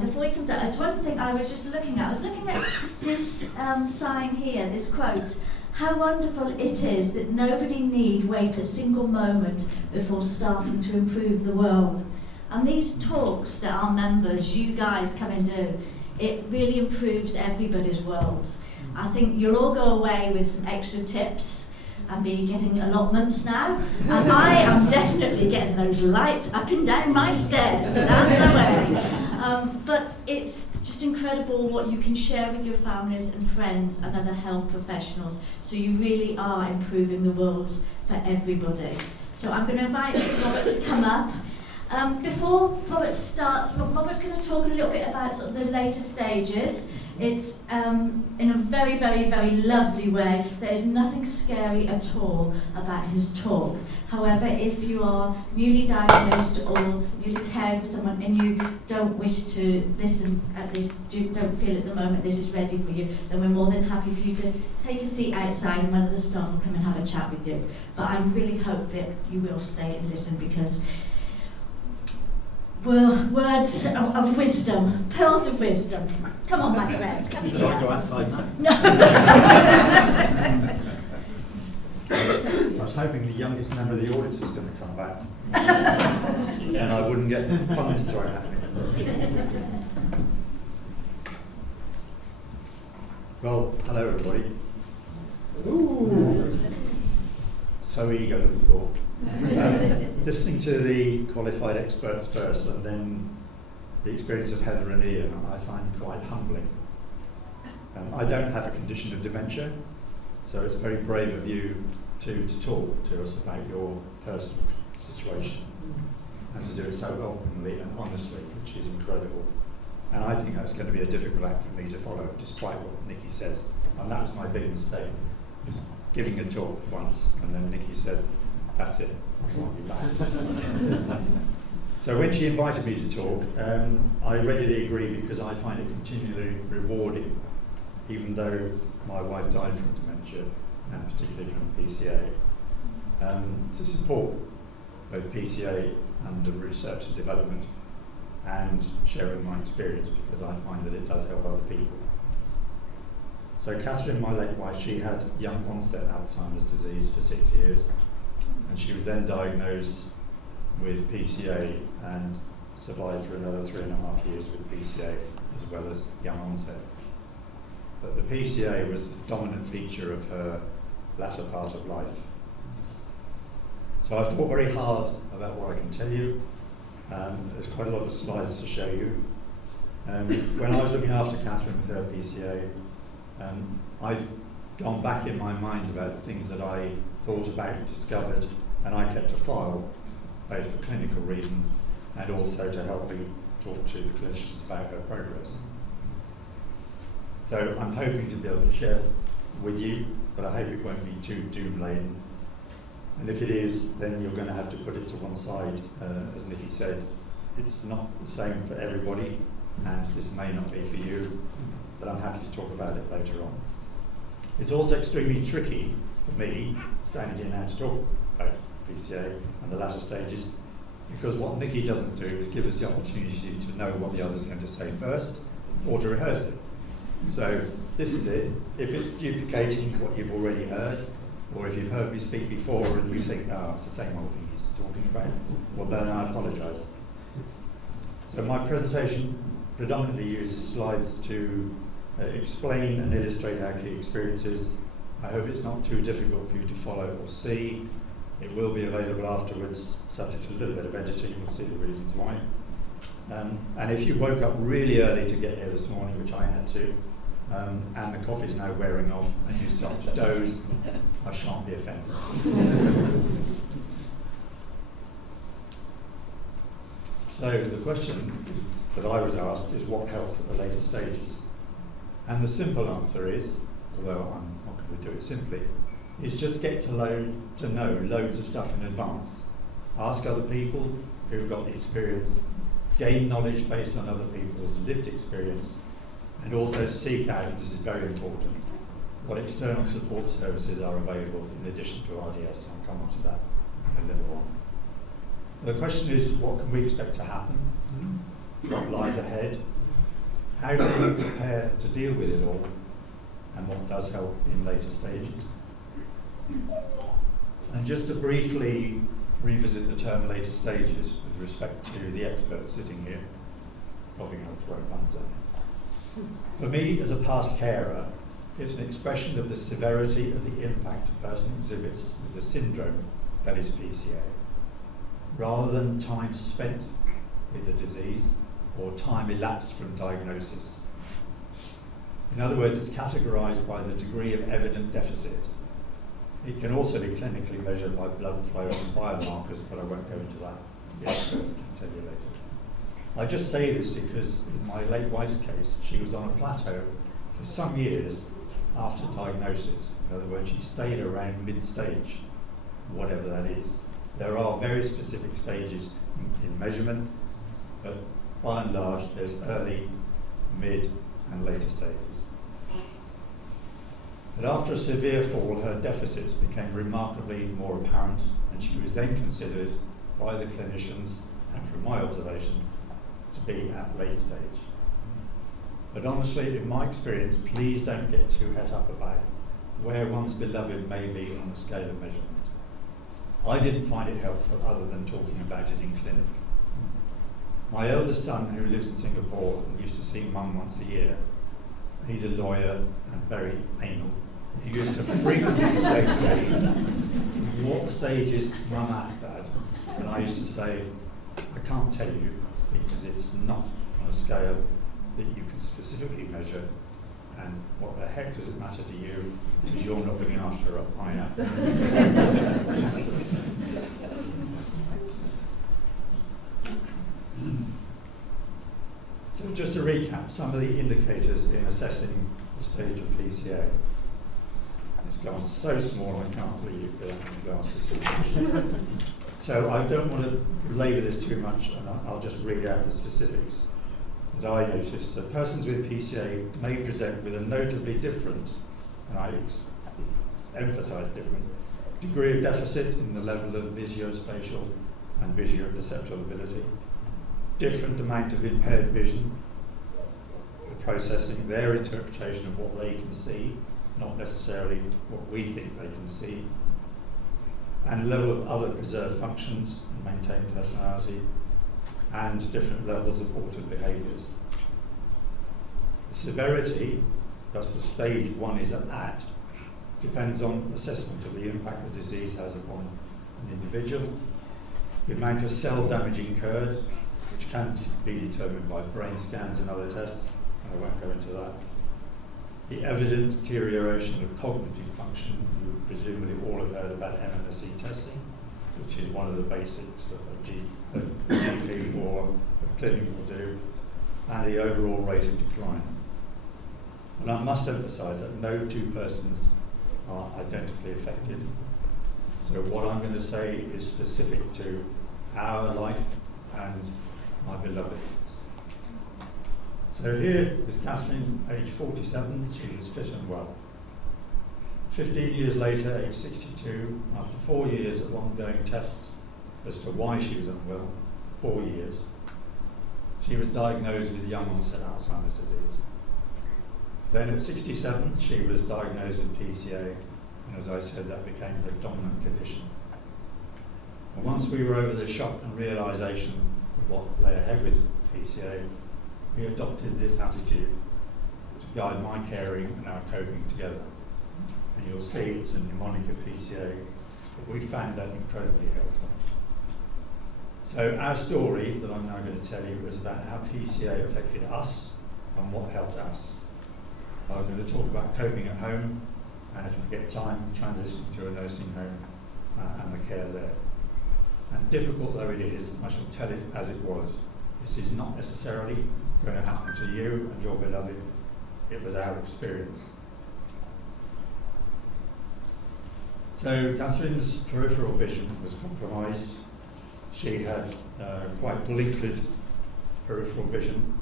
Before he comes out, there's one thing I was just looking at. I was looking at this sign here, this quote: "How wonderful it is that nobody need wait a single moment before starting to improve the world." And these talks that our members, you guys come and do, it really improves everybody's world. I think you'll all go away with some extra tips and be getting allotments now. And I am definitely getting those lights up and down my stairs. That's the way. But it's just incredible what you can share with your families and friends and other health professionals. So you really are improving the world for everybody. So I'm going to invite Robert to come up. Before Robert starts, Robert's going to talk a little bit about sort of the later stages. It's in a very, very, very lovely way. There is nothing scary at all about his talk. However, if you are newly diagnosed or newly caring for someone and you don't wish to listen, at least you don't feel at the moment this is ready for you, then we're more than happy for you to take a seat outside and one of the staff will come and have a chat with you. But I really hope that you will stay and listen, because words of wisdom, pearls of wisdom. Come on, my friend. Come Should here. I go outside now? No. I was hoping the youngest member of the audience was going to come back. And I wouldn't get puns thrown at me. Well, hello everybody. Ooh. So eager looking for. Listening to the qualified experts first and then the experience of Heather and Ian, I find quite humbling. I don't have a condition of dementia, so it's very brave of you to talk to us about your personal situation and to do it so openly and honestly, which is incredible. And I think that's going to be a difficult act for me to follow, despite what Nikki says. And that was my big mistake, was giving a talk once, and then Nikki said, that's it, I want you back. So when she invited me to talk, I readily agreed, because I find it continually rewarding, even though my wife died from dementia, and particularly from PCA, to support both PCA and the research and development and sharing my experience, because I find that it does help other people. So Catherine, my late wife, she had young onset Alzheimer's disease for 6 years, and she was then diagnosed with PCA and survived for another 3.5 years with PCA as well as young onset. But the PCA was the dominant feature of her latter part of life. So I thought very hard about what I can tell you. There's quite a lot of slides to show you. When I was looking after Catherine with her PCA, I've gone back in my mind about things that I thought about, discovered, and I kept a file, both for clinical reasons and also to help me talk to the clinicians about her progress. So I'm hoping to be able to share with you, but I hope it won't be too doom-laden. And if it is, then you're going to have to put it to one side. As Nikki said, it's not the same for everybody, and this may not be for you, but I'm happy to talk about it later on. It's also extremely tricky for me, standing here now, to talk about PCA and the latter stages, because what Nikki doesn't do is give us the opportunity to know what the other's going to say first, or to rehearse it. So this is it. If it's duplicating what you've already heard, or if you've heard me speak before and you think, oh, it's the same old thing he's talking about, well then I apologise. So my presentation predominantly uses slides to explain and illustrate our key experiences. I hope it's not too difficult for you to follow or see. It will be available afterwards, subject to a little bit of editing. You'll see the reasons why. And if you woke up really early to get here this morning, which I had to, and the coffee's now wearing off and you start to doze, I shan't be offended. So the question that I was asked is what helps at the later stages? And the simple answer is, although I'm not going to do it simply, is just get to know loads of stuff in advance. Ask other people who've got the experience, gain knowledge based on other people's lived experience, and also seek out, this is very important, what external support services are available in addition to RDS. I'll come on to that in a little while. The question is, what can we expect to happen? What lies ahead? How do we prepare to deal with it all? And what does help in later stages? And just to briefly revisit the term later stages with respect to the experts sitting here, probably going to throw puns at me. For me, as a past carer, it's an expression of the severity of the impact a person exhibits with the syndrome that is PCA. Rather than time spent with the disease, or time elapsed from diagnosis. In other words, it's categorised by the degree of evident deficit. It can also be clinically measured by blood flow and biomarkers, but I won't go into that. The experts can tell you later. I just say this because in my late wife's case, she was on a plateau for some years after diagnosis. In other words, she stayed around mid-stage, whatever that is. There are very specific stages in measurement, but by and large, there's early, mid, and later stages. But after a severe fall, her deficits became remarkably more apparent, and she was then considered by the clinicians, and from my observation, to be at late stage. But honestly, in my experience, please don't get too het up about where one's beloved may be on the scale of measurement. I didn't find it helpful other than talking about it in clinic. My eldest son, who lives in Singapore and used to see mum once a year, he's a lawyer and very anal. He used to frequently say to me, "What stage is mum at, Dad?" And I used to say, "I can't tell you because it's not on a scale that you can specifically measure, and what the heck does it matter to you because you're not looking after her, I am." So just to recap, some of the indicators in assessing the stage of PCA. It's gone so small I can't believe you have glasses. So I don't want to labour this too much, and I'll just read out the specifics that I noticed. So persons with PCA may present with a notably different, and I emphasise different, degree of deficit in the level of visuospatial and visuoperceptual ability, different amount of impaired vision, the processing, their interpretation of what they can see, not necessarily what we think they can see, and level of other preserved functions and maintained personality, and different levels of altered behaviours. The severity, thus the stage one is at, depends on assessment of the impact the disease has upon an individual, the amount of cell damage incurred, which can be determined by brain scans and other tests, and I won't go into that. The evident deterioration of cognitive function, you presumably all have heard about MMSE testing, which is one of the basics that a GP or a clinic will do, and the overall rate of decline. And I must emphasise that no two persons are identically affected. So what I'm going to say is specific to our life and my beloved. So here is Catherine, age 47, she is fit and well. 15 years later, age 62, after 4 years of ongoing tests as to why she was unwell, 4 years, she was diagnosed with young onset Alzheimer's disease. Then at 67, she was diagnosed with PCA, and as I said, that became her dominant condition. And once we were over the shock and realisation of what lay ahead with PCA, we adopted this attitude to guide my caring and our coping together. And you'll see it's a mnemonic of PCA, but we found that incredibly helpful. So our story that I'm now going to tell you is about how PCA affected us and what helped us. I'm going to talk about coping at home, and if I get time, transitioning to a nursing home and the care there. And difficult though it is, I shall tell it as it was. This is not necessarily going to happen to you and your beloved. It was our experience. So Catherine's peripheral vision was compromised. She had quite blinkered peripheral vision.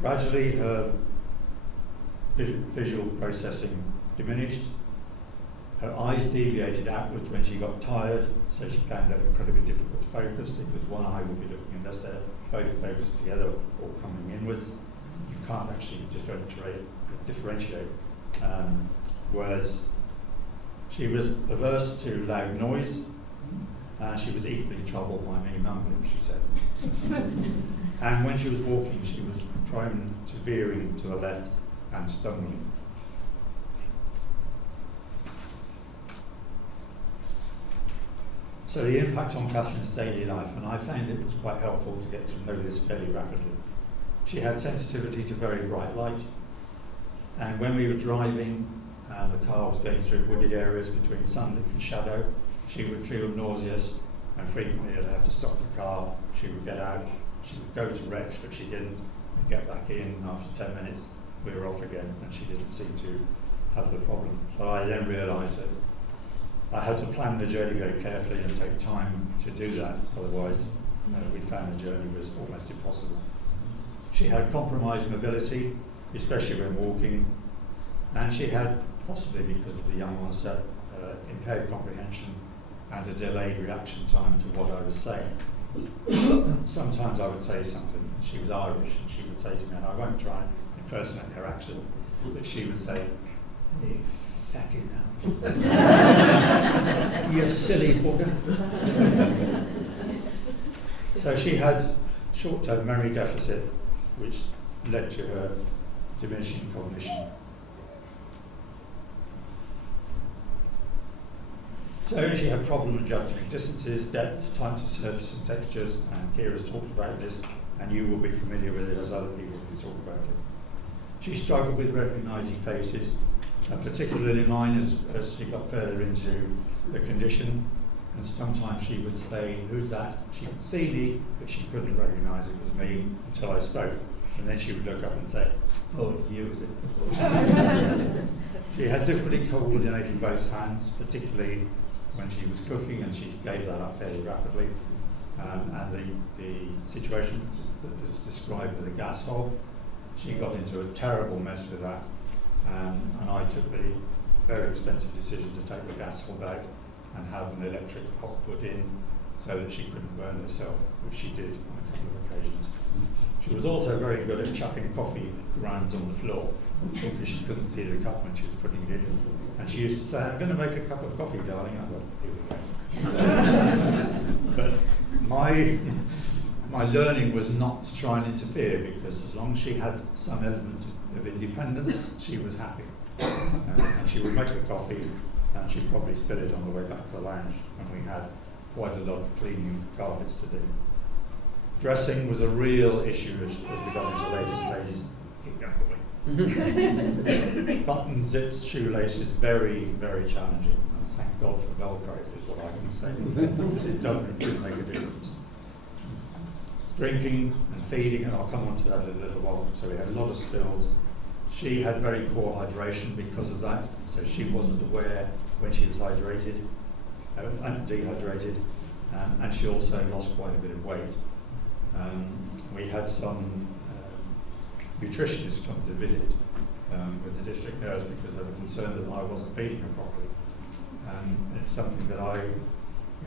Gradually her visual processing diminished. Her eyes deviated outwards when she got tired, so she found that incredibly difficult to focus because one eye would be looking unless they're both focused together or coming inwards. You can't actually differentiate words. She was averse to loud noise, and she was equally troubled by me mumbling, she said. And when she was walking, she was prone to veering to the left and stumbling. So the impact on Catherine's daily life, and I found it was quite helpful to get to know this fairly rapidly. She had sensitivity to very bright light, and when we were driving and the car was going through wooded areas between sunlit and shadow, she would feel nauseous, and frequently I'd have to stop the car. She would get out, she would go to retch, but she didn't. We'd get back in, and after 10 minutes we were off again, and she didn't seem to have the problem. But I then realised that I had to plan the journey very carefully and take time to do that, otherwise we found the journey was almost impossible. She had compromised mobility, especially when walking, and she had, possibly because of the young onset, impaired comprehension and a delayed reaction time to what I was saying. Sometimes I would say something, and she was Irish, and she would say to me, and I won't try and impersonate her accent, but she would say, "Hey, fucking hell." You silly bugger. So she had short-term memory deficit, which led to her diminishing cognition. So she had problem judging distances, depths, types of surface and textures, and Keir has talked about this, and you will be familiar with it as other people who talk about it. She struggled with recognising faces, and particularly mine as she got further into the condition, and sometimes she would say, "Who's that?" She could see me, but she couldn't recognise it was me until I spoke, and then she would look up and say, "Oh, it's you, is it?" She had difficulty coordinating both hands, particularly when she was cooking, and she gave that up fairly rapidly. And the situation that was described with the gas hob, she got into a terrible mess with that. And I took the very expensive decision to take the gas hob out and have an electric hot put in so that she couldn't burn herself, which she did on a couple of occasions. She was also very good at chucking coffee grounds on the floor because she couldn't see the cup when she was putting it in. And she used to say, "I'm going to make a cup of coffee, darling." I thought, "Here we go." But my learning was not to try and interfere, because as long as she had some element of independence, she was happy. And she would make the coffee, and she'd probably spill it on the way back to the lounge when we had quite a lot of cleaning of carpets to do. Dressing was a real issue as we got into later stages. Keep going, Buttons, zips, shoelaces, very, very challenging. And thank God for Velcro is what I can say, because it didn't make a difference. Drinking and feeding, and I'll come on to that in a little while. So we had a lot of spills. She had very poor hydration because of that, so she wasn't aware when she was hydrated and dehydrated, and she also lost quite a bit of weight. We had some nutritionists come to visit with the district nurse because they were concerned that I wasn't feeding her properly. It's something that I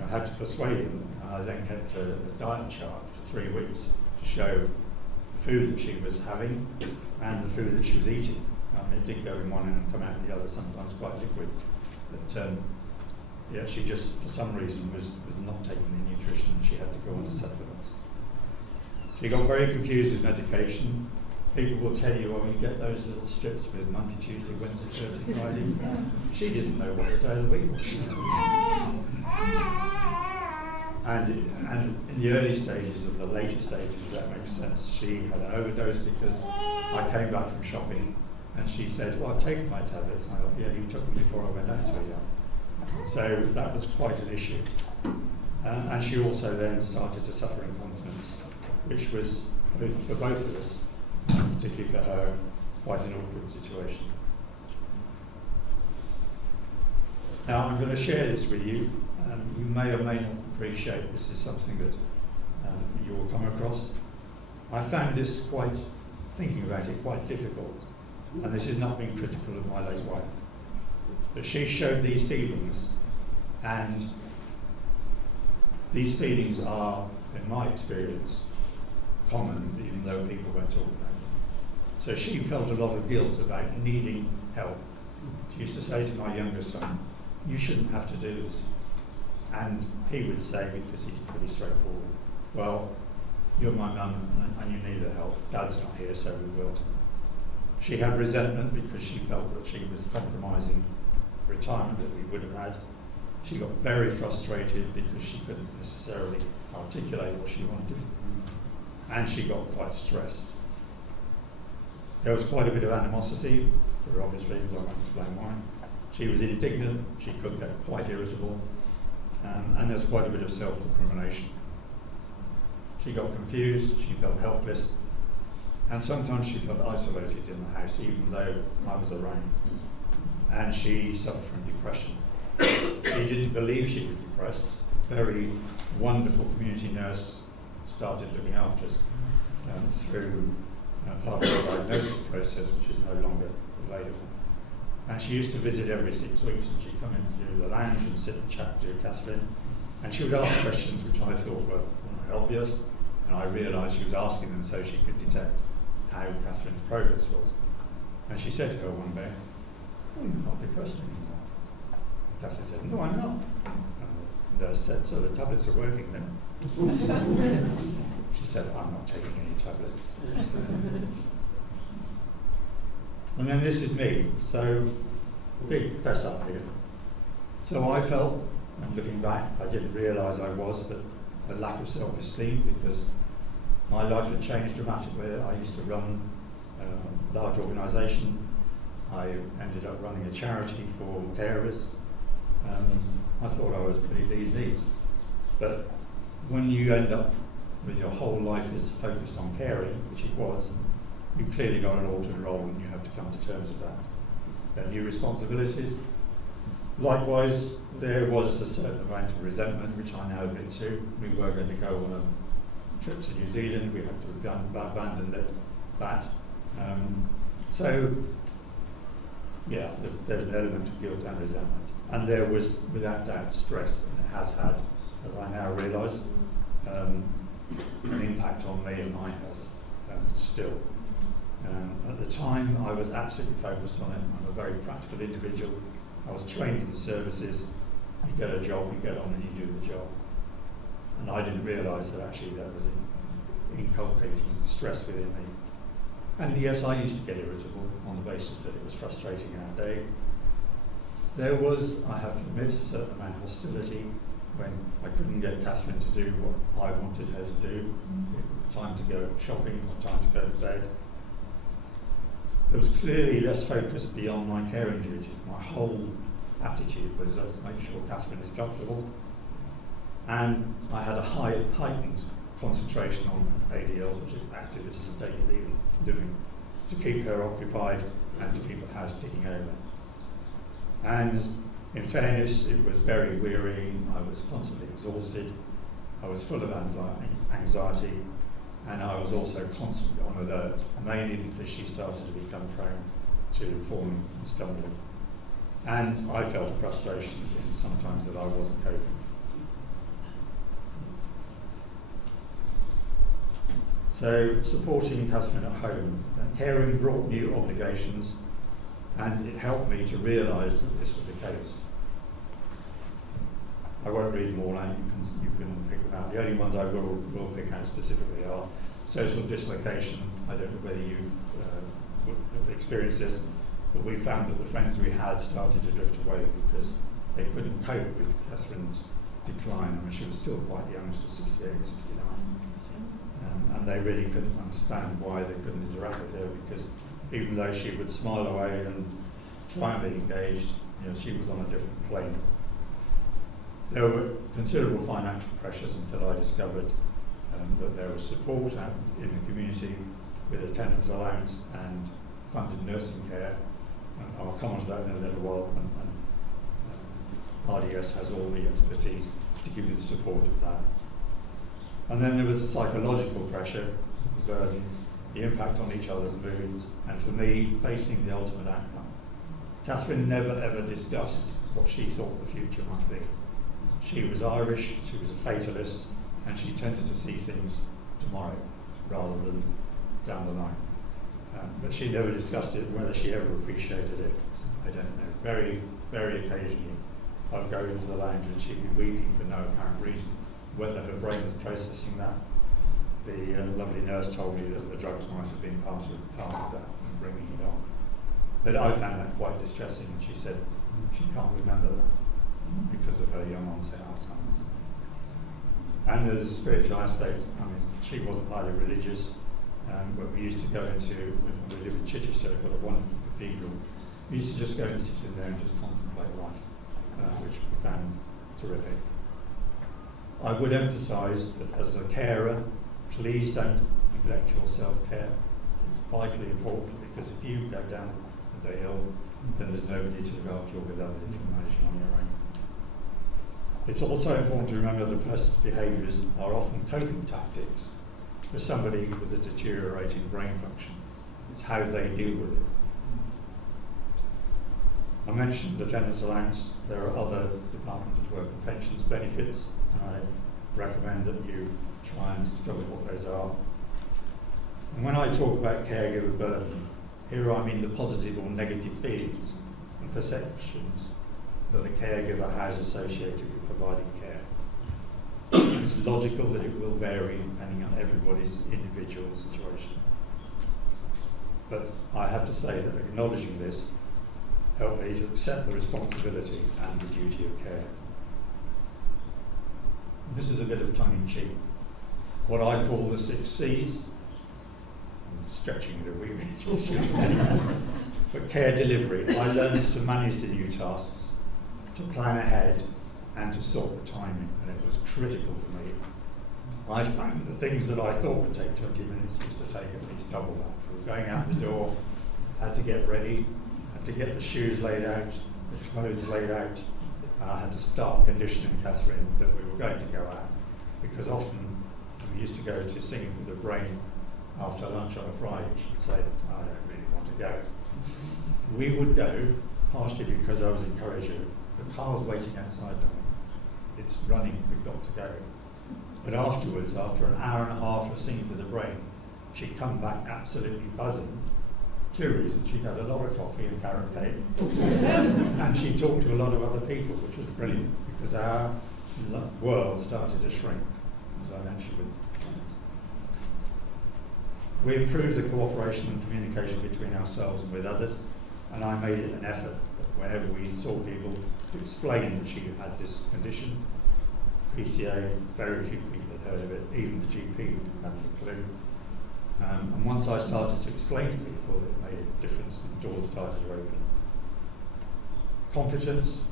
had to persuade them. I then kept a diet chart for 3 weeks to show the food that she was having and the food that she was eating. It did go in one end and come out the other, sometimes quite liquid. But she just, for some reason, was not taking the nutrition, and she had to go on to supplements. She got very confused with medication. People will tell you, "Oh, you get those little strips with Monday, Tuesday, Wednesday, Thursday, Friday." She didn't know what the day of the week was. And in the early stages, of the later stages, if that makes sense, she had an overdose because I came back from shopping and she said, "Well, I've taken my tablets." And I thought, "Yeah, you took them before I went out, sweetheart." So that was quite an issue. And she also then started to suffer incontinence, which was, for both of us, particularly for her, quite an awkward situation. Now I'm going to share this with you. You may or may not appreciate this is something that you will come across. I found this thinking about it, quite difficult. And this is not being critical of my late wife. But she showed these feelings, and these feelings are, in my experience, common, even though people won't talk about them. So she felt a lot of guilt about needing help. She used to say to my younger son, "You shouldn't have to do this." And he would say, because he's pretty straightforward, "Well, you're my mum and you need the help. Dad's not here, so we will." She had resentment because she felt that she was compromising retirement that we would have had. She got very frustrated because she couldn't necessarily articulate what she wanted, and she got quite stressed. There was quite a bit of animosity, for obvious reasons I won't explain why. She was indignant, she could get quite irritable, and there was quite a bit of self-recrimination. She got confused, she felt helpless, and sometimes she felt isolated in the house, even though I was around. And she suffered from depression. She didn't believe she was depressed. A very wonderful community nurse started looking after us through part of the diagnosis process, which is no longer available. And she used to visit every 6 weeks, and she'd come into the lounge and sit and chat to Catherine. And she would ask questions which I thought were obvious, and I realised she was asking them so she could detect how Catherine's progress was. And she said to her one day, "Oh, you're not depressed anymore." Catherine said, "No, I'm not." And the nurse said, "So the tablets are working then?" She said, "I'm not taking any tablets." And then this is me, so big fess up here. So I felt, and looking back, I didn't realise I was, but a lack of self-esteem, because my life had changed dramatically. I used to run a large organisation. I ended up running a charity for carers. I thought I was pretty bee's knees. But when you end up with your whole life is focused on caring, which it was, you clearly got an altered role and you have to come to terms with that. There are new responsibilities. Likewise, there was a certain amount of resentment, which I now admit to. We were going to go on a trip to New Zealand. We had to abandon that. So, yeah, there's an element of guilt and resentment. And there was, without doubt, stress, and it has had, as I now realise, an impact on me and my health still. At the time, I was absolutely focused on it. I'm a very practical individual. I was trained in services. You get a job, you get on and you do the job. And I didn't realise that actually that was inculcating stress within me. And yes, I used to get irritable on the basis that it was frustrating our day. There was, I have to admit, a certain amount of hostility when I couldn't get Catherine to do what I wanted her to do. Time to go shopping or time to go to bed. There was clearly less focus beyond my caring duties. My whole attitude was, let's make sure Catherine is comfortable. And I had a heightened concentration on ADLs, which is activities of daily living, to keep her occupied and to keep the house ticking over. And in fairness, it was very wearying. I was constantly exhausted. I was full of anxiety. And I was also constantly on alert, mainly because she started to become prone to falling and stumbling. And I felt a frustration in sometimes that I wasn't coping. So supporting Catherine at home, caring brought new obligations, and it helped me to realise that this was the case. I won't read them all out, you can pick them out. The only ones I will pick out specifically are social dislocation. I don't know whether you've experienced this, but we found that the friends we had started to drift away because they couldn't cope with Catherine's decline. I mean, she was still quite young, she was 68 or 69. And they really couldn't understand why they couldn't interact with her, because even though she would smile away and try and be engaged, she was on a different plane. There were considerable financial pressures until I discovered that there was support out in the community with attendance allowance and funded nursing care. I'll come on to that in a little while. And RDS has all the expertise to give you the support of that. And then there was the psychological pressure, the burden, the impact on each other's moods, and for me, facing the ultimate outcome. Catherine never ever discussed what she thought the future might be. She was Irish, she was a fatalist, and she tended to see things tomorrow rather than down the line. But she never discussed it. Whether she ever appreciated it, I don't know. Very, very occasionally, I'd go into the lounge and she'd be weeping for no apparent reason. Whether her brain was processing that, the lovely nurse told me that the drugs might have been part of that and bringing it on. But I found that quite distressing, and she said she can't remember that. because of her young onset Alzheimer's. And there's a spiritual aspect. I mean, she wasn't highly religious, but we used to go into, when we lived in Chichester, we've got a wonderful cathedral. We used to just go and sit in there and just contemplate life, which we found terrific. I would emphasise that as a carer, please don't neglect your self-care. It's vitally important, because if you go down the hill, then there's nobody to look after your beloved if you're managing on your own. It's also important to remember the person's behaviours are often coping tactics for somebody with a deteriorating brain function. It's how they deal with it. I mentioned the attendance allowance. There are other Department of Work and Pensions benefits, and I recommend that you try and discover what those are. And when I talk about caregiver burden, here I mean the positive or negative feelings and perceptions that a caregiver has associated with providing care. It's logical that it will vary depending on everybody's individual situation. But I have to say that acknowledging this helped me to accept the responsibility and the duty of care. And this is a bit of tongue-in-cheek. What I call the 6 C's, I'm stretching it a wee bit, but care delivery. I learned to manage the new tasks, to plan ahead, and to sort the timing, and it was critical for me. I found the things that I thought would take 20 minutes used to take at least double that. From going out the door, had to get ready, had to get the shoes laid out, the clothes laid out, and I had to start conditioning Catherine that we were going to go out, because often we used to go to Singing for the Brain after lunch on a Friday. She'd say, I don't really want to go. We would go, partially because I was encouraging. The car's waiting outside, darling. It's running, we've got to go. But afterwards, after an hour and a half of Singing for the Brain, she'd come back absolutely buzzing. 2 reasons: she'd had a lot of coffee and carrot cake, and she talked to a lot of other people, which was brilliant, because our world started to shrink, as I mentioned with we improved the cooperation and communication between ourselves and with others, and I made it an effort that whenever we saw people to explain that she had this condition. PCA, very few people had heard of it, even the GP hadn't a clue. And once I started to explain to people, it made a difference and doors started to open. Competence,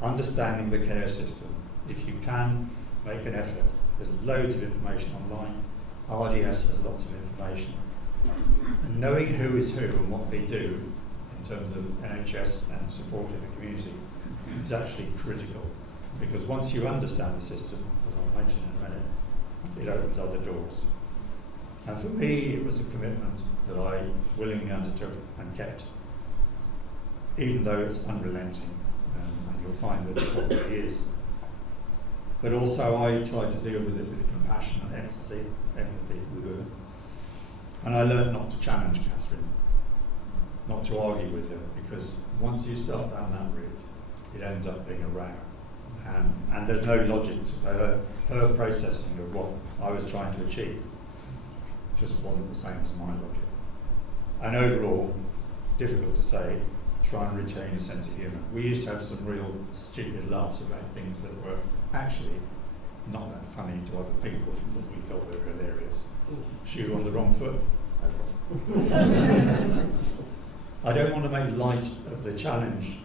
understanding the care system. If you can, make an effort. There's loads of information online. RDS has lots of information. And knowing who is who and what they do in terms of NHS and support in the community is actually critical. Because once you understand the system, as I'll mention in a minute, it opens other doors. And for me, it was a commitment that I willingly undertook and kept, even though it's unrelenting, and you'll find that it probably is. But also I tried to deal with it with compassion and empathy with her. And I learned not to challenge Catherine, not to argue with her, because once you start down that route, it ends up being a row. And there's no logic to her processing of what I was trying to achieve. Just wasn't the same as my logic. And overall, difficult to say, try and retain a sense of humour. We used to have some real stupid laughs about things that were actually not that funny to other people, but we thought they were hilarious. Shoe on the wrong foot? No problem. I don't want to make light of the challenge,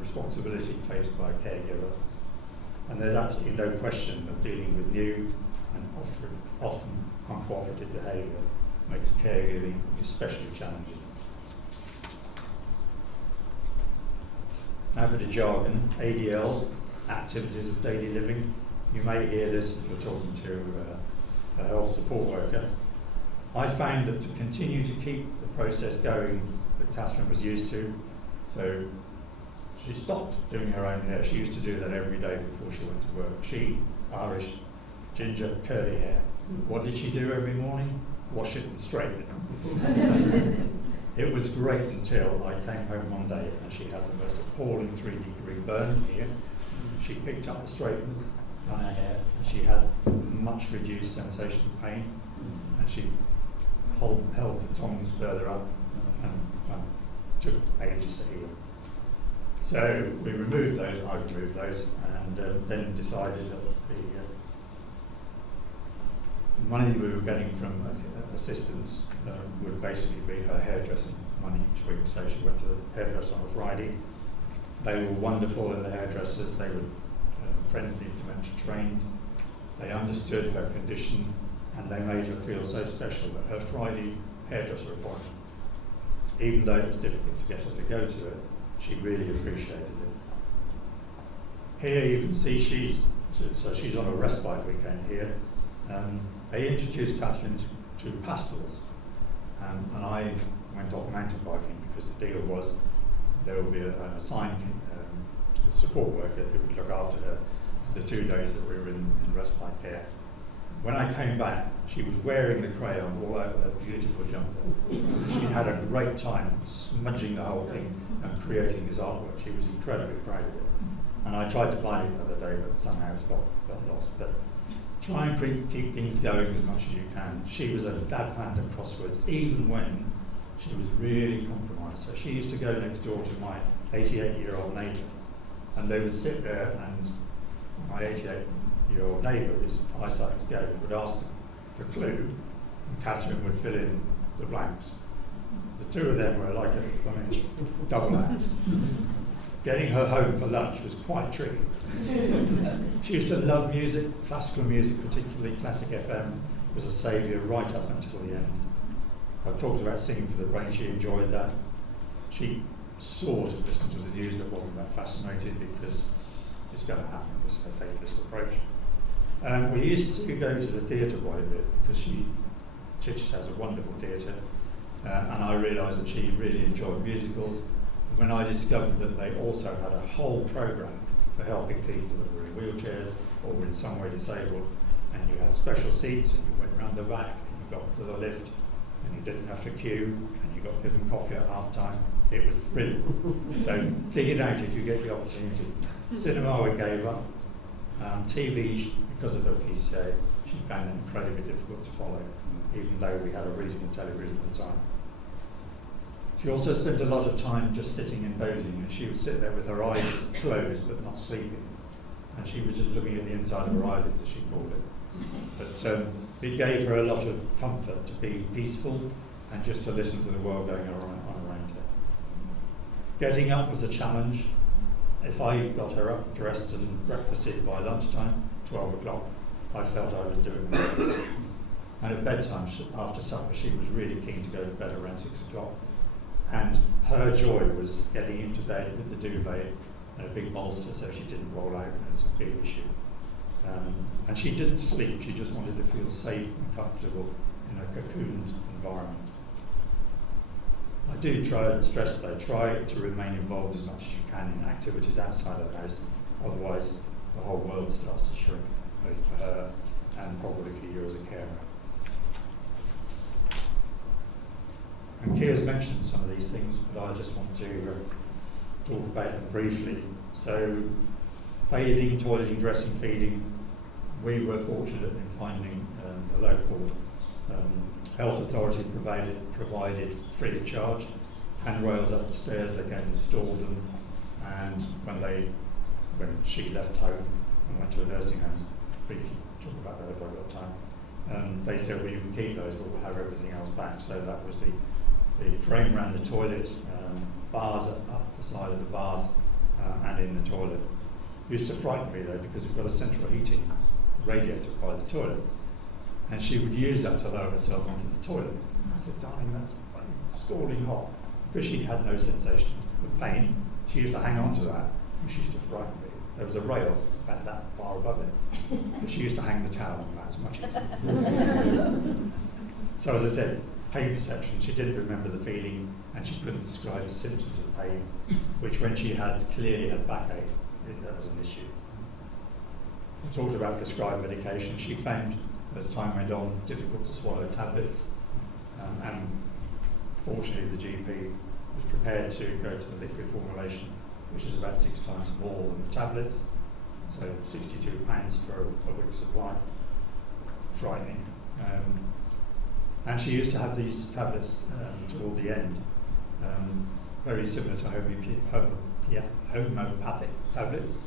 responsibility faced by a caregiver. And there's absolutely no question that dealing with new and often uncooperative behaviour makes caregiving especially challenging. Now for the jargon, ADLs, activities of daily living. You may hear this if you're talking to a health support worker. I found that to continue to keep the process going that Catherine was used to, so she stopped doing her own hair. She used to do that every day before she went to work. She, Irish, ginger, curly hair. What did she do every morning? Wash it and straighten it. It was great until I came home one day and she had the most appalling 3-degree burn here. She picked up the straighteners on her hair and she had much reduced sensation of pain, and she held the tongs further up and took ages to heal. So we removed those, I removed those, and then decided that the money we were getting from assistance would basically be her hairdressing money each week. So she went to the hairdresser on a Friday. They were wonderful in the hairdressers. They were friendly, dementia trained. They understood her condition, and they made her feel so special that her Friday hairdresser appointment, even though it was difficult to get her to go to it, she really appreciated it. Here you can see she's on a respite weekend here. They introduced Catherine to pastels, and I went off mountain biking because the deal was there would be a assigned support worker who would look after her for the 2 days that we were in respite care. When I came back, she was wearing the crayon all over her beautiful jumper. She had a great time smudging the whole thing and creating this artwork. She was incredibly proud of it. And I tried to find it the other day, but somehow it's got lost. But try and keep things going as much as you can. She was a dab hand at crosswords, even when she was really compromised. So she used to go next door to my 88-year-old neighbour, and they would sit there, and my 88-year-old neighbour, his eyesight was going, would ask the clue, and Catherine would fill in the blanks. The two of them were like a double act. Getting her home for lunch was quite tricky. She used to love music, classical music, particularly classic FM, was a saviour right up until the end. I've talked about singing for the brain, she enjoyed that. She sort of listened to the news but wasn't that fascinated because it's going to happen, it's her fatalist approach. We used to go to the theatre quite a bit because Chich has a wonderful theatre, and I realised that she really enjoyed musicals. When I discovered that they also had a whole programme for helping people that were in wheelchairs or were in some way disabled, and you had special seats and you went round the back and you got to the lift and you didn't have to queue and you got given coffee at half time, it was brilliant. So dig it out if you get the opportunity. Cinema we gave up. TV, because of her PCA, she found it incredibly difficult to follow, even though we had a reasonable television at the time. She also spent a lot of time just sitting and dozing, and she would sit there with her eyes closed but not sleeping. And she was just looking at the inside of her eyelids, as she called it. But it gave her a lot of comfort to be peaceful and just to listen to the world going on around her. Getting up was a challenge. If I got her up, dressed and breakfasted by lunchtime, 12 o'clock, I felt I was doing well. And at bedtime, after supper, she was really keen to go to bed around 6 o'clock. And her joy was getting into bed with the duvet and a big bolster so she didn't roll out, and it's a big issue. And she didn't sleep, she just wanted to feel safe and comfortable in a cocooned environment. I do try and stress though, try to remain involved as much as you can in activities outside of the house, otherwise the whole world starts to shrink, both for her and probably for you as a carer. And Keir's mentioned some of these things, but I just want to talk about them briefly. So, bathing, toileting, dressing, feeding. We were fortunate in finding the local health authority provided free of charge handrails up the stairs. They came and installed them, and when she left home and went to a nursing home, briefly talk about that if I've got time. They said, well, you can keep those, but we'll have everything else back. So that was the frame around the toilet, bars up the side of the bath and in the toilet. It used to frighten me though, because we've got a central heating radiator by the toilet, and she would use that to lower herself onto the toilet. I said, darling, that's scalding hot. Because she had no sensation of pain, she used to hang on to that, and she used to frighten me. There was a rail about that far above it, but she used to hang the towel on that as much easier. So as I said, pain perception, she didn't remember the feeling, and she couldn't describe the symptoms of pain, which when she clearly had backache, that was an issue. We talked about prescribed medication. She found, as time went on, difficult to swallow tablets, and fortunately the GP was prepared to go to the liquid formulation, which is about 6 times more than the tablets, so £62 for a week's supply. Frightening. And she used to have these tablets toward the end, very similar to homeopathic tablets,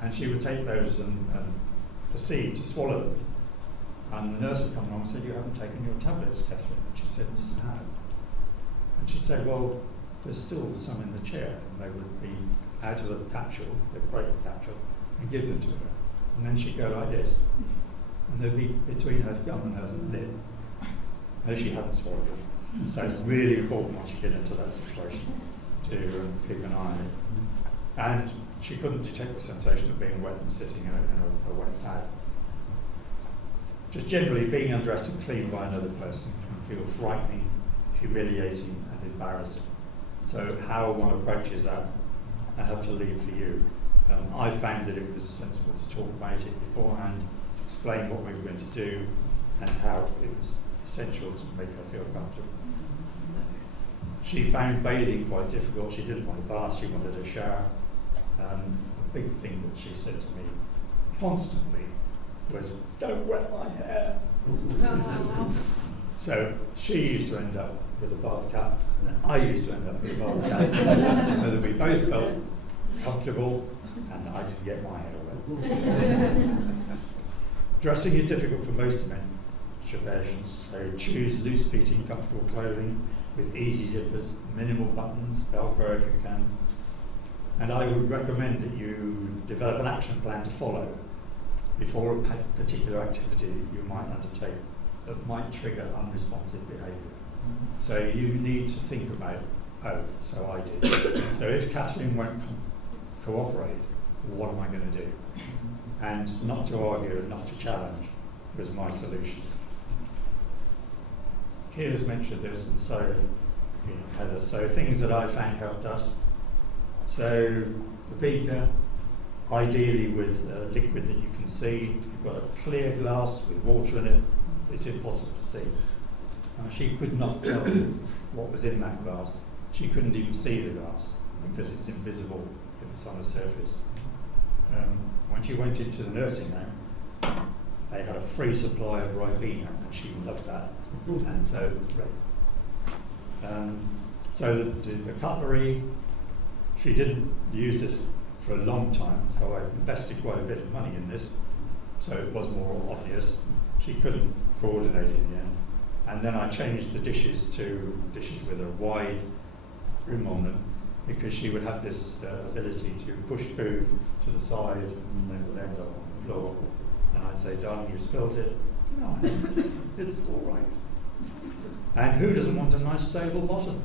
and she would take those and proceed to swallow them. And the nurse would come along and said, "You haven't taken your tablets, Catherine." And she said, "Yes, I have." And she said, "Well, there's still some in the chair," and they would be out of the capsule, they'd break the capsule and give them to her. And then she'd go like this, and they'd be between her gum and her lip, as she hadn't swallowed it. So it's really important once you get into that situation to keep an eye on it. And she couldn't detect the sensation of being wet and sitting in a wet pad. Just generally, being undressed and cleaned by another person can feel frightening, humiliating and embarrassing. So how one approaches that, I have to leave for you. I found that it was sensible to talk about it beforehand, explain what we were going to do and how it was essential to make her feel comfortable. She found bathing quite difficult. She didn't want a bath, she wanted a shower. A big thing that she said to me constantly was, "Don't wet my hair." So she used to end up with a bath cap, and I used to end up with a bath cap, so that we both felt comfortable and I didn't get my hair wet. Dressing is difficult for most men, so choose loose-fitting, comfortable clothing with easy zippers, minimal buttons, Velcro if you can. And I would recommend that you develop an action plan to follow before a particular activity that you might undertake that might trigger unresponsive behaviour. So you need to think about, so I did. So if Catherine won't cooperate, what am I going to do? And not to argue and not to challenge was my solution. Keir's mentioned this, and so Heather. So things that I found helped us. So the beaker, ideally with liquid that you can see. If you've got a clear glass with water in it, it's impossible to see. She could not tell what was in that glass. She couldn't even see the glass because it's invisible if it's on the surface. When she went into the nursing home, they had a free supply of Ribena, and she loved that. And so the cutlery, she didn't use this for a long time, so I invested quite a bit of money in this, so it was more obvious. She couldn't coordinate in the end. And then I changed the dishes to dishes with a wide rim on them, because she would have this ability to push food to the side and they would end up on the floor. And I'd say, "Darling, you spilled it." "No, I haven't. It's all right." And who doesn't want a nice stable bottom?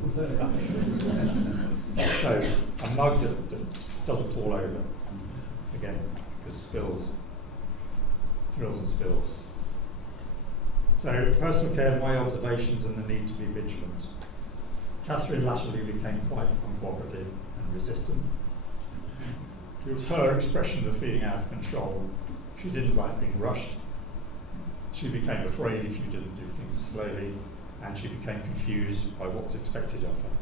So a mug that doesn't fall over, again, because thrills and spills. So personal care, my observations and the need to be vigilant. Catherine latterly became quite uncooperative and resistant. It was her expression of feeling out of control. She didn't like being rushed. She became afraid if you didn't do things slowly, and she became confused by what was expected of her.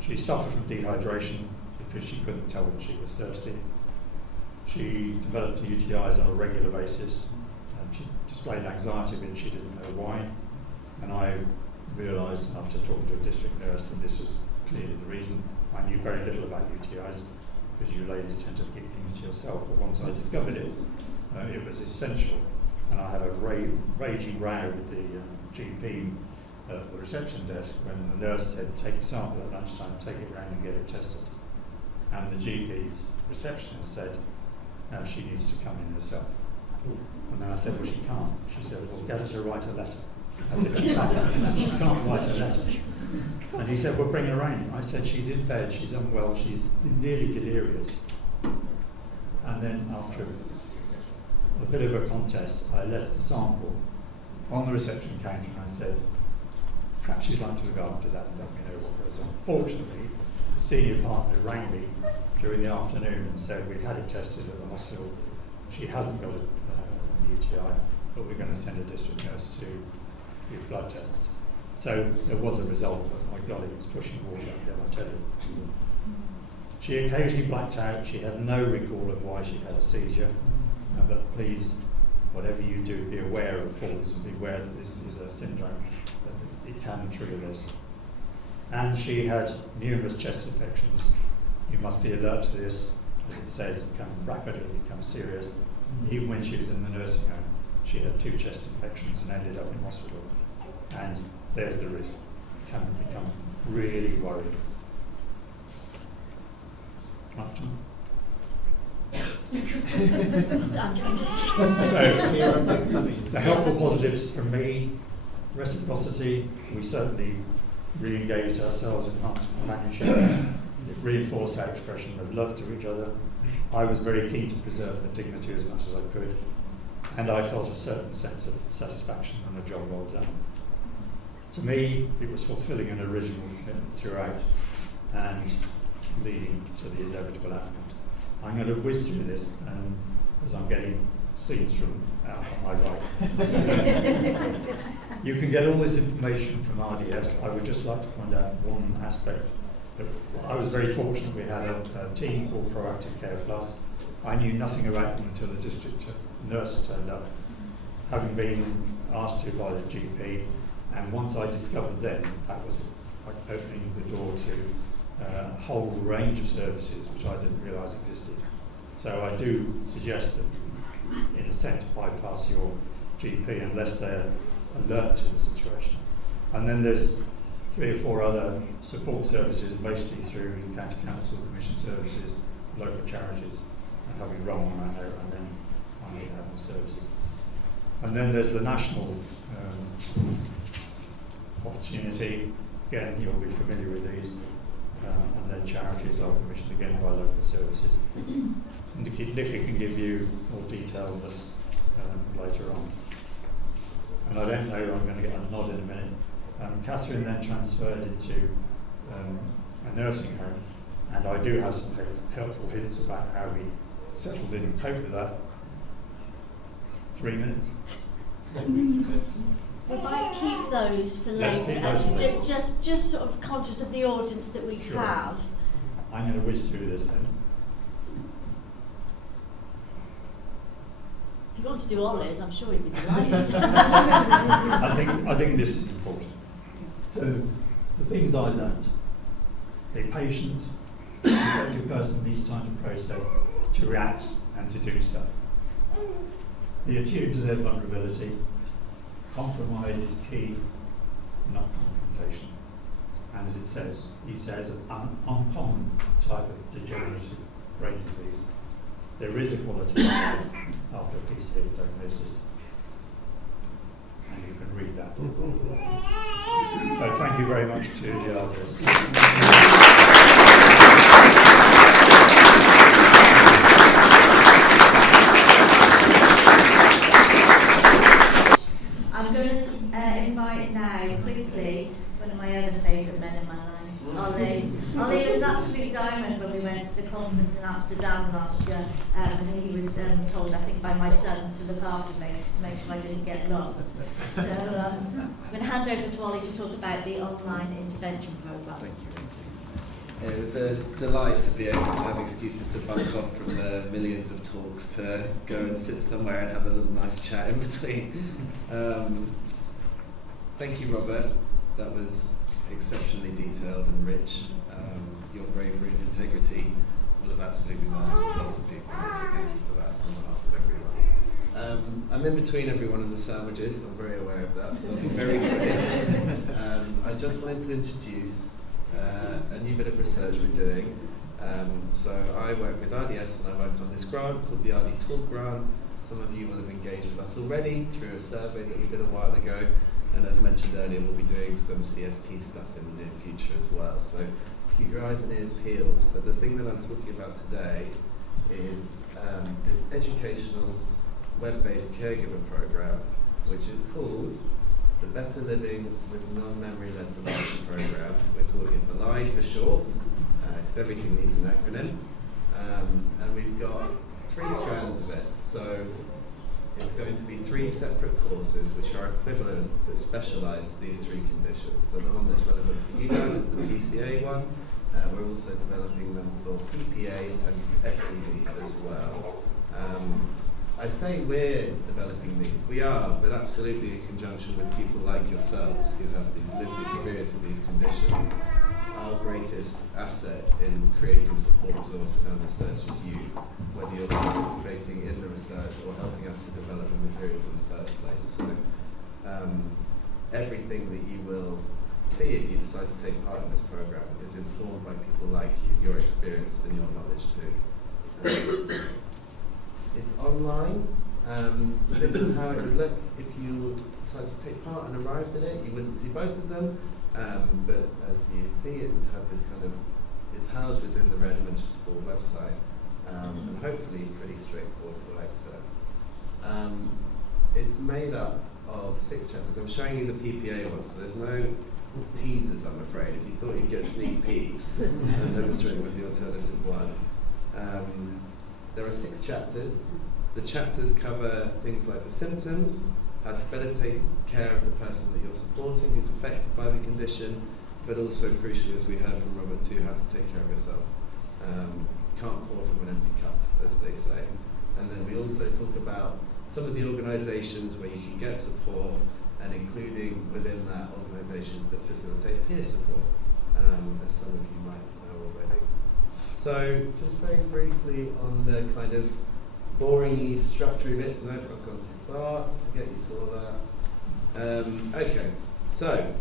She suffered from dehydration because she couldn't tell when she was thirsty. She developed UTIs on a regular basis. She displayed anxiety, but she didn't know why. And I realised after talking to a district nurse that this was clearly the reason. I knew very little about UTIs because you ladies tend to keep things to yourself, but once I discovered it, it was essential. And I had a raging row with the GP at the reception desk when the nurse said, "Take a sample at lunchtime, take it round and get it tested." And the GP's receptionist said, "No, she needs to come in herself." And then I said, "Well, she can't." She said, "Well, get her to write a letter." I said, "She can't write a letter." And he said, "Well, bring her in." I said, "She's in bed, she's unwell, she's nearly delirious." And then after a bit of a contest, I left the sample on the reception counter and I said, "Perhaps you'd like to look after that and let me know what goes on." Fortunately, the senior partner rang me during the afternoon and said, "We've had it tested at the hospital. She hasn't got an UTI, but we're going to send a district nurse to do blood tests." So there was a result, but my golly, it was pushing water uphill, I tell you. She occasionally blacked out. She had no recall of why she had a seizure. But please, whatever you do, be aware of falls and be aware that this is a syndrome, that it can trigger this. And she had numerous chest infections you must be alert to this, as it says, it can rapidly become serious. Even when she was in the nursing home, she had 2 chest infections and ended up in hospital. And there's the risk. It can become really worrying. So, the helpful positives from me, reciprocity, we certainly re-engaged ourselves, enhanced companionship, it reinforced our expression of love to each other. I was very keen to preserve the dignity as much as I could, and I felt a certain sense of satisfaction and a job well done. To me, it was fulfilling an original commitment throughout and leading to the inevitable outcome. I'm going to whiz through this as I'm getting scenes from out on my right. You can get all this information from RDS. I would just like to point out one aspect. I was very fortunate we had a team called Proactive Care Plus. I knew nothing about them until the district nurse turned up, having been asked to by the GP, and once I discovered them, that was like opening the door to a whole range of services which I didn't realise existed. So I do suggest that, in a sense, bypass your GP unless they're alert to the situation. And then there's 3 or 4 other support services, mostly through the County Council, Commission Services, local charities, and having run one out, and then finally having services. And then there's the national opportunity. Again, you'll be familiar with these. And then charities are commissioned again by local services. Nikki can give you more detail on this later on. And I don't know, I'm going to get a nod in a minute. Catherine then transferred into a nursing home, and I do have some helpful hints about how we settled in and coped with that. 3 minutes. We might keep those for Let's later, keep those for later. just sort of conscious of the audience that we have. I'm going to whiz through this then. If you want to do Ollie's, I'm sure you'd be delighted. I think this is important. So, the things I learned: a patient, effective person needs time to process, to react, and to do stuff. Be attuned to their vulnerability. Compromise is key, not confrontation. And as it says, he says, an uncommon type of degenerative brain disease. There is a quality of life after PCA diagnosis, and you can read that. So thank you very much to the RDS team. I'm going to invite now, quickly, one of my other favourite men in my life, Ollie. Ollie was an absolute diamond when we went to the conference in Amsterdam last year, and he was told, I think, by my sons to look after me to make sure I didn't get lost. So I'm going to hand over to Ollie to talk about the online intervention programme. Thank you. It was a delight to be able to have excuses to bunk off from the millions of talks to go and sit somewhere and have a little nice chat in between. Thank you, Robert. That was exceptionally detailed and rich. Your bravery and integrity will have absolutely won lots of people, so thank you for that on behalf of everyone. I'm in between every one of the sandwiches, I'm very aware of that, so I'm very quick. I just wanted to introduce a new bit of research we're doing. So I work with RDS and I work on this grant called the RD Talk Grant. Some of you will have engaged with us already through a survey that we did a while ago. And as mentioned earlier, we'll be doing some CST stuff in the near future as well. So keep your eyes and ears peeled. But the thing that I'm talking about today is this educational web-based caregiver program, which is called the Better Living with Non-Memory Led Dementia Program. We're calling it BELIDE for short, because everything needs an acronym. And we've got 3 strands of it. So it's going to be 3 separate courses which are equivalent but specialise to these 3 conditions. So the one that's relevant for you guys is the PCA one. We're also developing them for PPA and FTD as well. I say we're developing these. We are, but absolutely in conjunction with people like yourselves who have these lived experience of these conditions. our greatest asset in creating support resources and research is you, whether you're participating in the research or helping us to develop the materials in the first place. So everything that you will see if you decide to take part in this program is informed by people like you, your experience and your knowledge too. It's online. This is how it would look if you decided to take part and arrived in it. You wouldn't see both of them, but as you see, it would have this kind of, it's housed within the Red Adventure website, and hopefully pretty straightforward to access. It's made up of 6 chapters. I'm showing you the PPA one, so there's no teasers, I'm afraid. If you thought you'd get sneak peeks, I'm demonstrating with the alternative one. There are 6 chapters. The chapters cover things like the symptoms, how to better take care of the person that you're supporting who's affected by the condition, but also crucially, as we heard from Robert too, how to take care of yourself. Can't pour from an empty cup, as they say. And then we also talk about some of the organisations where you can get support, and including within that organisations that facilitate peer support, as some of you might know already. So just very briefly on the kind of boring structure bits. No, I've gone too far. Forget you saw that. Okay, so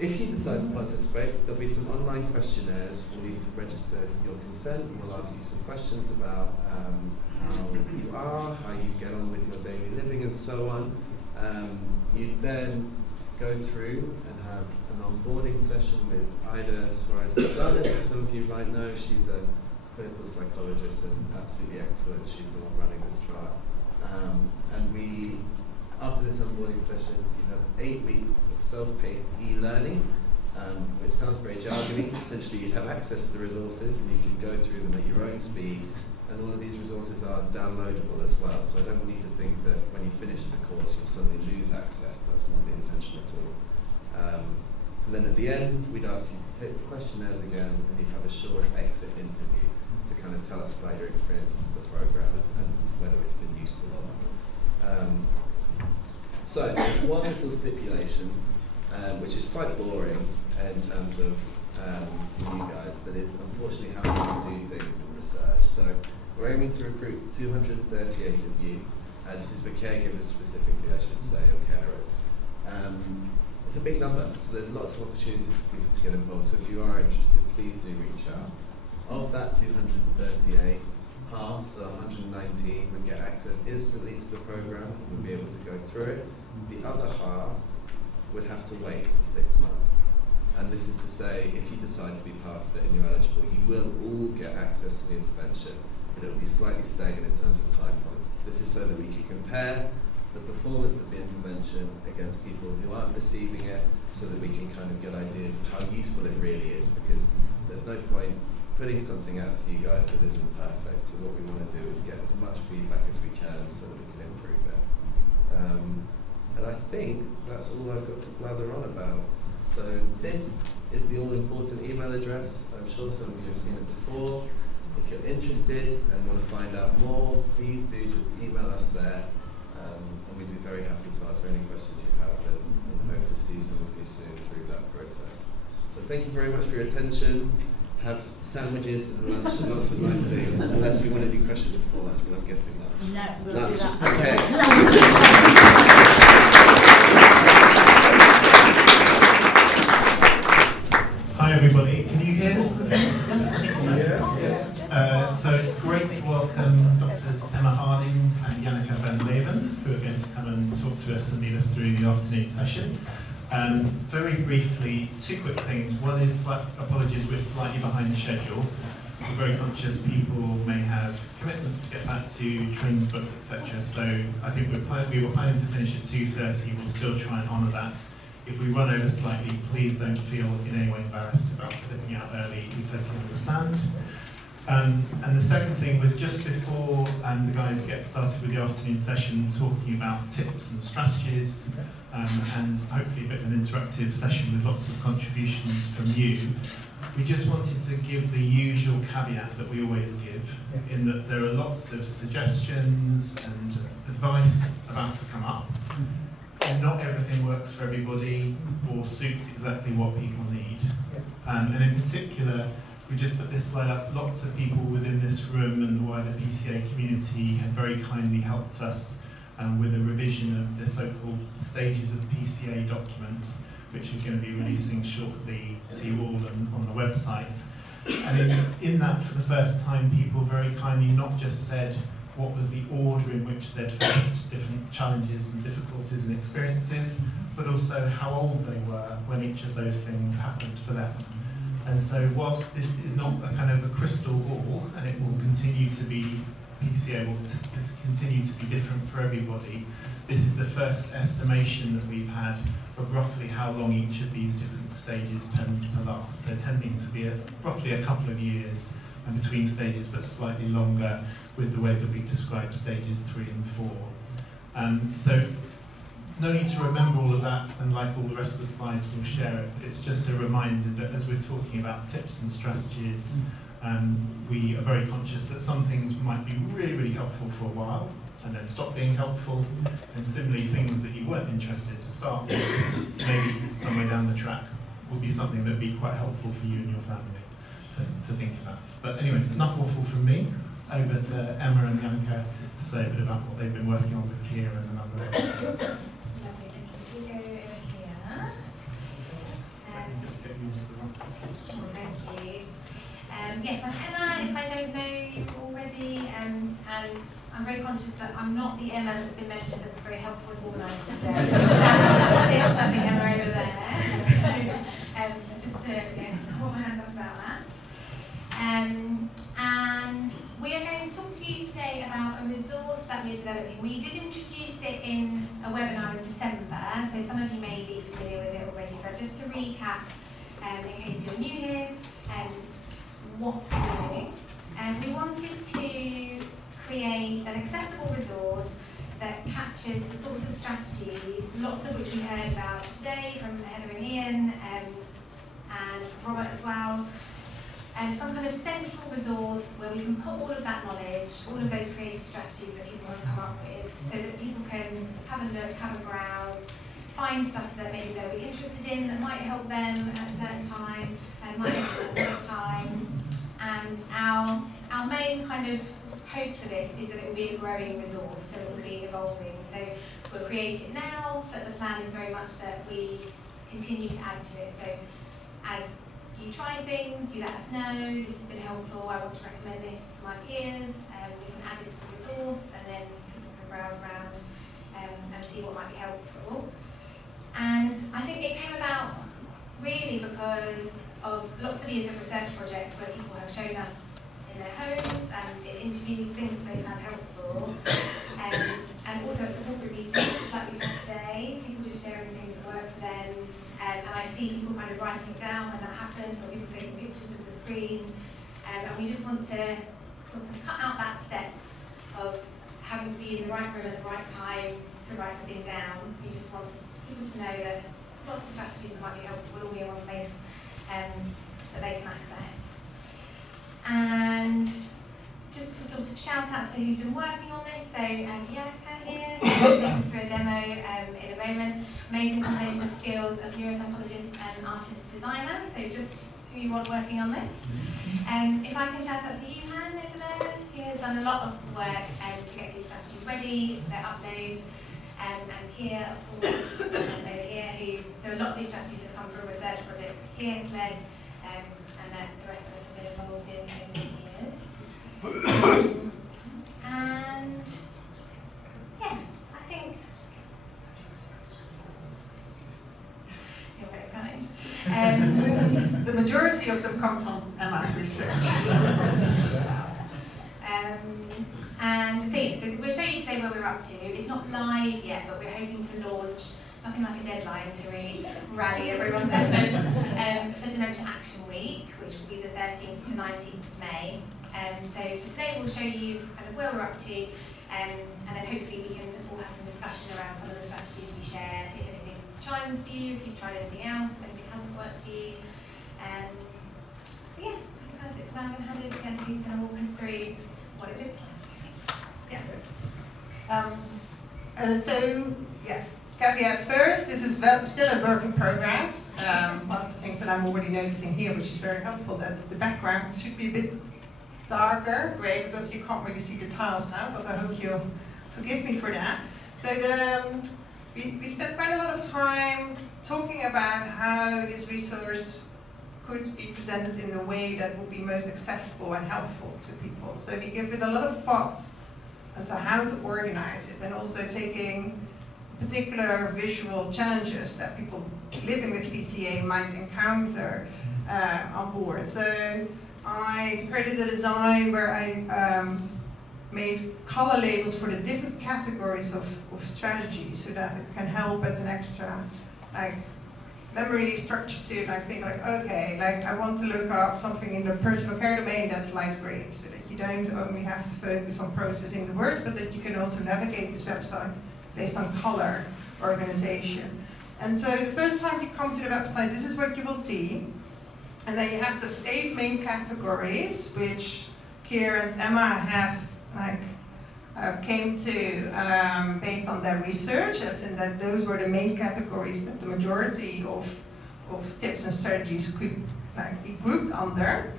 if you decide to participate, there'll be some online questionnaires. We'll need to register your consent. We'll ask you some questions about how you are, how you get on with your daily living, and so on. You then go through and have an onboarding session with Ida Suarez-Gonzalez, who some of you might know. She's a clinical psychologist and absolutely excellent. She's the one running this trial. And we, after this onboarding session, you have 8 weeks of self-paced e-learning, which sounds very jargony. Essentially, you'd have access to the resources and you can go through them at your own speed. And all of these resources are downloadable as well. So I don't want you to think that when you finish the course, you'll suddenly lose access. That's not the intention at all. And then at the end, we'd ask you to take the questionnaires again, and you'd have a short exit interview to kind of tell us about your experiences of the program and whether it's been useful or not. So there's one little stipulation, which is quite boring in terms of you guys, but it's unfortunately how we do things in research. So we're aiming to recruit 238 of you. This is for caregivers specifically, I should say, or carers. It's a big number, so there's lots of opportunity for people to get involved. So if you are interested, please do reach out. Of that 238, half, so 119, would get access instantly to the program and would be able to go through it. The other half would have to wait for 6 months. And this is to say, if you decide to be part of it and you're eligible, you will all get access to the intervention, but it will be slightly staggered in terms of time points. This is so that we can compare the performance of the intervention against people who aren't receiving it, so that we can kind of get ideas of how useful it really is, because there's no point putting something out to you guys that isn't perfect. So what we want to do is get as much feedback as we can so that we can improve it. And I think that's all I've got to blather on about. So this is the all-important email address. I'm sure some of you have seen it before. If you're interested and want to find out more, please do just email us there. And we'd be very happy to answer any questions you have, and hope to see some of you soon through that process. So thank you very much for your attention. Have sandwiches and lunch and lots of nice things. Unless we want to do questions before lunch, but I'm guessing lunch. No, we'll lunch. do that. Okay. Hi everybody, can you hear? So it's great to welcome Drs. Emma Harding and Janneke van Leeuwen, who are going to come and talk to us and lead us through the afternoon session. Very briefly, 2 quick things. One is, apologies, we're slightly behind schedule. We're very conscious people may have commitments to get back to, trains booked, etc. So I think we were planning to finish at 2:30. We'll still try and honour that. If we run over slightly, please don't feel in any way embarrassed about slipping out early. We totally understand. And the second thing was just before the guys get started with the afternoon session, talking about tips and strategies, and hopefully a bit of an interactive session with lots of contributions from you. We just wanted to give the usual caveat that we always give, in that there are lots of suggestions and advice about to come up. not everything works for everybody or suits exactly what people need. And in particular, we just put this slide up, lots of people within this room and the wider PCA community have very kindly helped us with a revision of the so-called stages of PCA document, which we're going to be releasing shortly to you all on the website. And in that, for the first time, people very kindly not just said what was the order in which they'd faced different challenges and difficulties and experiences, but also how old they were when each of those things happened for them. And so whilst this is not a kind of a crystal ball, and it will continue to be, PCA will continue to be different for everybody, this is the first estimation that we've had of roughly how long each of these different stages tends to last. So tending to be roughly a couple of years between stages, but slightly longer with the way that we describe stages 3 and 4. So no need to remember all of that, and like all the rest of the slides, we'll share it. It's just a reminder that as we're talking about tips and strategies, we are very conscious that some things might be really, really helpful for a while, and then stop being helpful, and similarly things that you weren't interested to start with, maybe somewhere down the track will be something that would be quite helpful for you and your family to think about. But anyway, enough awful from me. Over to Emma and Janneke to say a bit about what they've been working on with Keir and a number of other projects. Lovely, thank you. Should we go over here? Just get used to the rock. Thank you. Yes, I'm Emma, if I don't know you already, and I'm very conscious that I'm not the Emma that's been mentioned as very helpful and organised today. There's lovely Emma over there. So, just to hold my hands up about that. And we are going to talk to you today about a resource that we're developing. We did introduce it in a webinar in December, so some of you may be familiar with it already, but just to recap, in case you're new here, what we're doing. We wanted to create an accessible resource that captures the sorts of strategies, lots of which we heard about today from Heather and Ian, and Robert as well. And some kind of central resource where we can put all of that knowledge, all of those creative strategies that people have come up with, so that people can have a look, have a browse, find stuff that maybe they'll be interested in that might help them at a certain time, and might help them at another time. And our main kind of hope for this is that it will be a growing resource, so it will be evolving. So we'll create it now, but the plan is very much that we continue to add to it. So as you try things, you let us know, this has been helpful, I want to recommend this to my peers, we can add it to the resource, and then people can browse around and see what might be helpful. And I think it came about really because of lots of years of research projects where people have shown us in their homes, and it interviews things that they found helpful, and also at support group meetings like we've had today, people just sharing things that work for them. And I see people kind of writing it down when that happens, or people taking pictures of the screen. And we just want to sort of cut out that step of having to be in the right room at the right time to write the thing down. We just want people to know that lots of strategies that might be helpful will all be in one place that they can access. And just to sort of shout out to who's been working on this, so Janneke here, who'll take us through a demo in a moment. Amazing combination of skills as neuropsychologist and artist designer, so just who you want working on this. If I can shout out to you, Han, over there, who has done a lot of work to get these strategies ready, their upload, and Keir, of course, over here, so a lot of these strategies have come from research projects that Keir has led, and that the rest of us have been involved in over the years. And yeah, I think you're very kind. The majority of them comes from Emma's research. And so we'll show you today where we're up to. It's not live yet, but we're hoping to launch, nothing like a deadline to really rally everyone's efforts, for Dementia Action Week, which will be the 13th to 19th of May. So for today we'll show you kind of where we're up to, and then hopefully we can all have some discussion around some of the strategies we share, if anything chimes for you, if you've tried anything else, if anything hasn't worked for you. So yeah, I think that's it for now. I'm going to hand over to Janneke, who's going to walk us through what it looks like. Yeah. caveat first, this is still a work in progress. One of the things that I'm already noticing here, which is very helpful, that the background should be a bit darker grey, because you can't really see the tiles now, but I hope you'll forgive me for that. So we spent quite a lot of time talking about how this resource could be presented in a way that would be most accessible and helpful to people. So we give it a lot of thoughts into how to organize it, and also taking particular visual challenges that people living with PCA might encounter on board. So I created a design where I made color labels for the different categories of strategies, so that it can help as an extra memory structure to think okay, I want to look up something in the personal care domain that's light green, so that you don't only have to focus on processing the words, but that you can also navigate this website based on color organization. And so the first time you come to the website, this is what you will see. And then you have the 8 main categories, which Keir and Emma have came to based on their research, as in that those were the main categories that the majority of tips and strategies could be grouped under.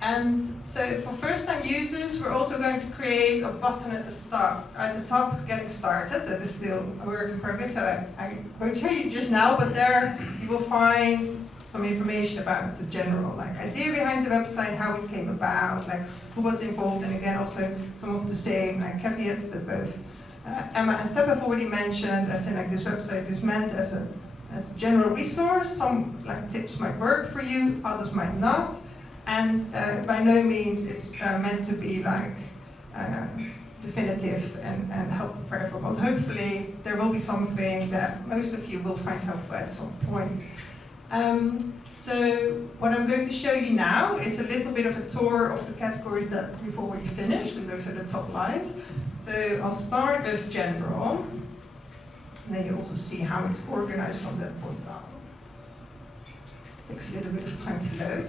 And so for first-time users, we're also going to create a button at the top, getting started. That is still a work in progress, so I won't show you just now, but there you will find some information about the general idea behind the website, how it came about, who was involved, and again also some of the same caveats that both Emma and Seb have already mentioned, as in this website is meant as a general resource. Some tips might work for you, others might not. And by no means it's meant to be definitive and helpful for everyone. Hopefully there will be something that most of you will find helpful at some point. So what I'm going to show you now is a little bit of a tour of the categories that we've already finished, and those are the top lines. So I'll start with general, and then you also see how it's organized from that point on. It takes a little bit of time to load.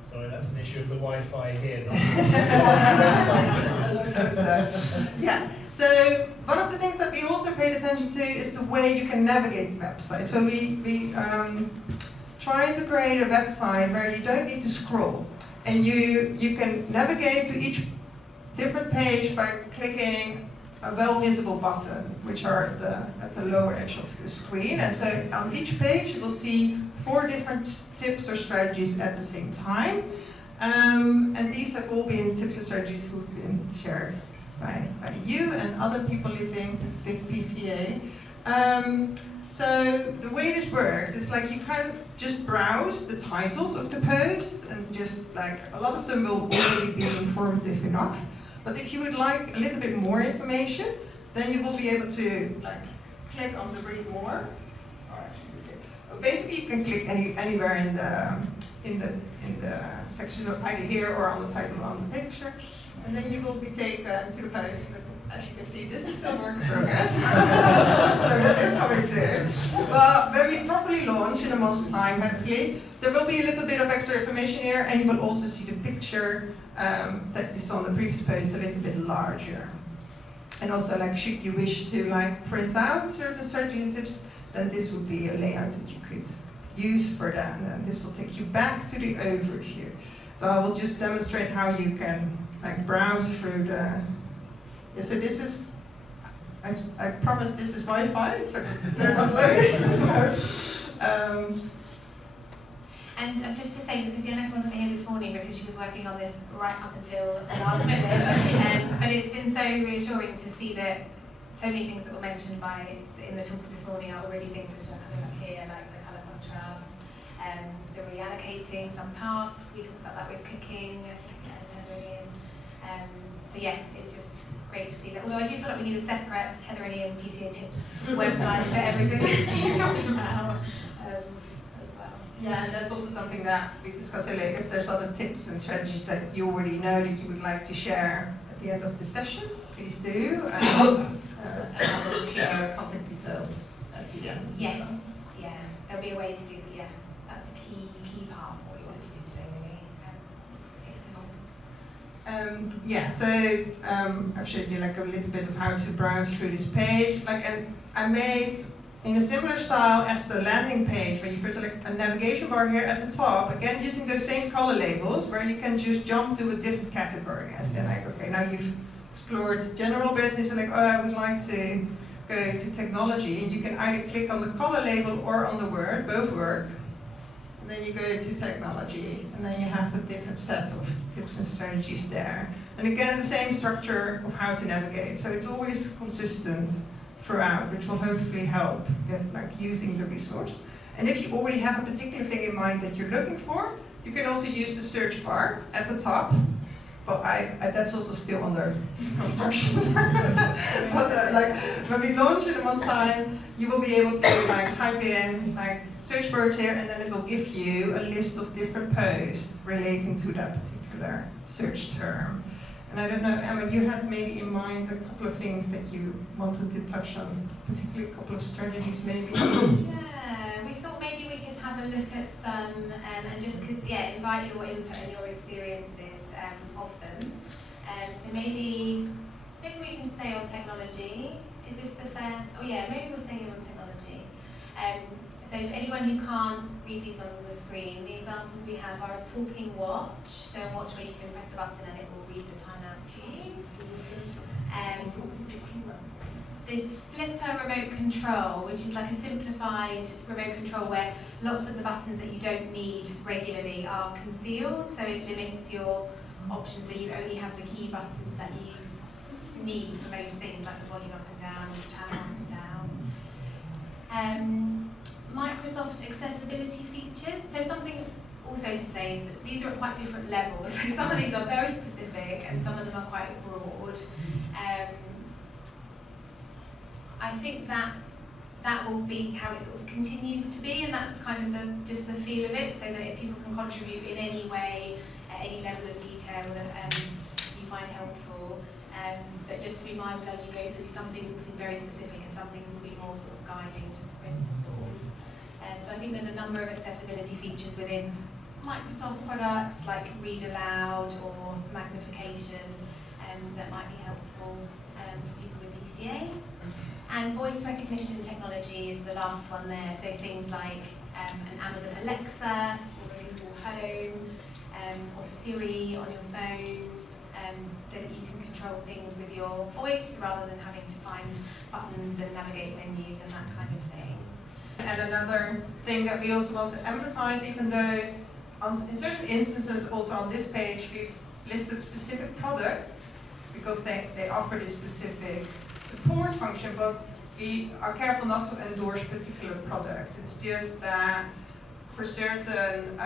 Sorry, that's an issue of the Wi-Fi here, not the website. Yeah. So one of the things that we also paid attention to is the way you can navigate the website. So we try to create a website where you don't need to scroll, and you can navigate to each different page by clicking a well-visible button, which are at the lower edge of the screen. And so on each page you will see 4 different tips or strategies at the same time. And these have all been tips and strategies who've been shared by you and other people living with PCA. So the way this works is you can just browse the titles of the posts, and just a lot of them will already be informative enough. But if you would like a little bit more information, then you will be able to click on the read more. Basically, you can click anywhere in the section, either here or on the title on the picture, and then you will be taken to the post. But as you can see, this is still work in progress, so that is coming soon. But when we properly launch in a month's time, hopefully, there will be a little bit of extra information here, and you will also see the picture that you saw on the previous post a little bit larger. And also, should you wish to print out certain strategy tips, then this would be a layout that you could use for that, and then this will take you back to the overview. So I will just demonstrate how you can browse through the. Yeah, so this is. I promise this is Wi-Fi, so they're not loading. And just to say, because Janneke wasn't here this morning because she was working on this right up until the last minute, but it's been so reassuring to see that so many things that were mentioned in the talks this morning are already things which are coming up here, like the colour contrast, the reallocating some tasks. We talked about that with cooking and so yeah, it's just great to see that. Although I do feel like we need a separate Heather and Ian PCA tips website for everything that you talked about as well. Yeah, and that's also something that we discussed earlier. If there's other tips and strategies that you already know that you would like to share at the end of the session, please do. And I will share contact details at the end. Yes, yeah, there'll be a way to do. Yeah, that's a key part of what you want to do today, really. I've showed you like a little bit of how to browse through this page. And I made in a similar style as the landing page, where you first select a navigation bar here at the top, again using those same color labels, where you can just jump to a different category. And say like, okay, now you've explored general bit, and you're like, oh, I would like to go to technology. You can either click on the color label or on the word, both work. And then you go to technology, and then you have a different set of tips and strategies there. And again, the same structure of how to navigate. So it's always consistent throughout, which will hopefully help with like using the resource. And if you already have a particular thing in mind that you're looking for, you can also use the search bar at the top. But that's also still under construction. But like when we launch in a month time, you will be able to like type in like search words here, and then it will give you a list of different posts relating to that particular search term. And I don't know, Emma, you had maybe in mind a couple of things that you wanted to touch on, particularly a couple of strategies maybe. Yeah, we thought maybe we could have a look at some, and just because, invite your input and your experiences of them. So maybe we can stay on technology. Is this the first? Oh yeah, maybe we'll stay on technology. So for anyone who can't read these ones on the screen, the examples we have are a talking watch, so a watch where you can press the button and it will read the time out to you. This flipper remote control, which is like a simplified remote control where lots of the buttons that you don't need regularly are concealed, so it limits your options, so you only have the key buttons that you need for most things, like the volume up and down, the channel up and down. Microsoft accessibility features. So something also to say is that these are at quite different levels. So some of these are very specific and some of them are quite broad. I think that will be how it sort of continues to be, and that's kind of just the feel of it, so that if people can contribute in any way, at any level of detail that you find helpful. But just to be mindful as you go through, some things will seem very specific and some things will be more sort of guiding principles. So I think there's a number of accessibility features within Microsoft products, like read aloud or magnification, that might be helpful for people with PCA. And voice recognition technology is the last one there, so things like an Amazon Alexa, or a Google Home, or Siri on your phones, so that you can control things with your voice rather than having to find buttons and navigate menus and that kind of thing. And another thing that we also want to emphasize, even though in certain instances also on this page we've listed specific products because they offer this specific support function, but we are careful not to endorse particular products. It's just that for certain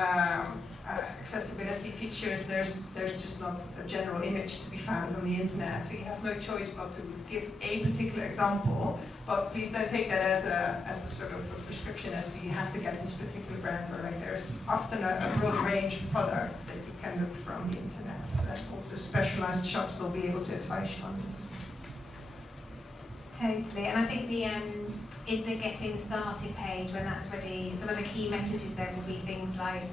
accessibility features, there's just not a general image to be found on the internet, so you have no choice but to give a particular example. But please don't take that as a sort of a prescription as to you have to get this particular brand, or like there's often a broad range of products that you can look from the internet. Also specialized shops will be able to advise you on this. Totally, and I think in the getting started page, when that's ready, some of the key messages there will be things like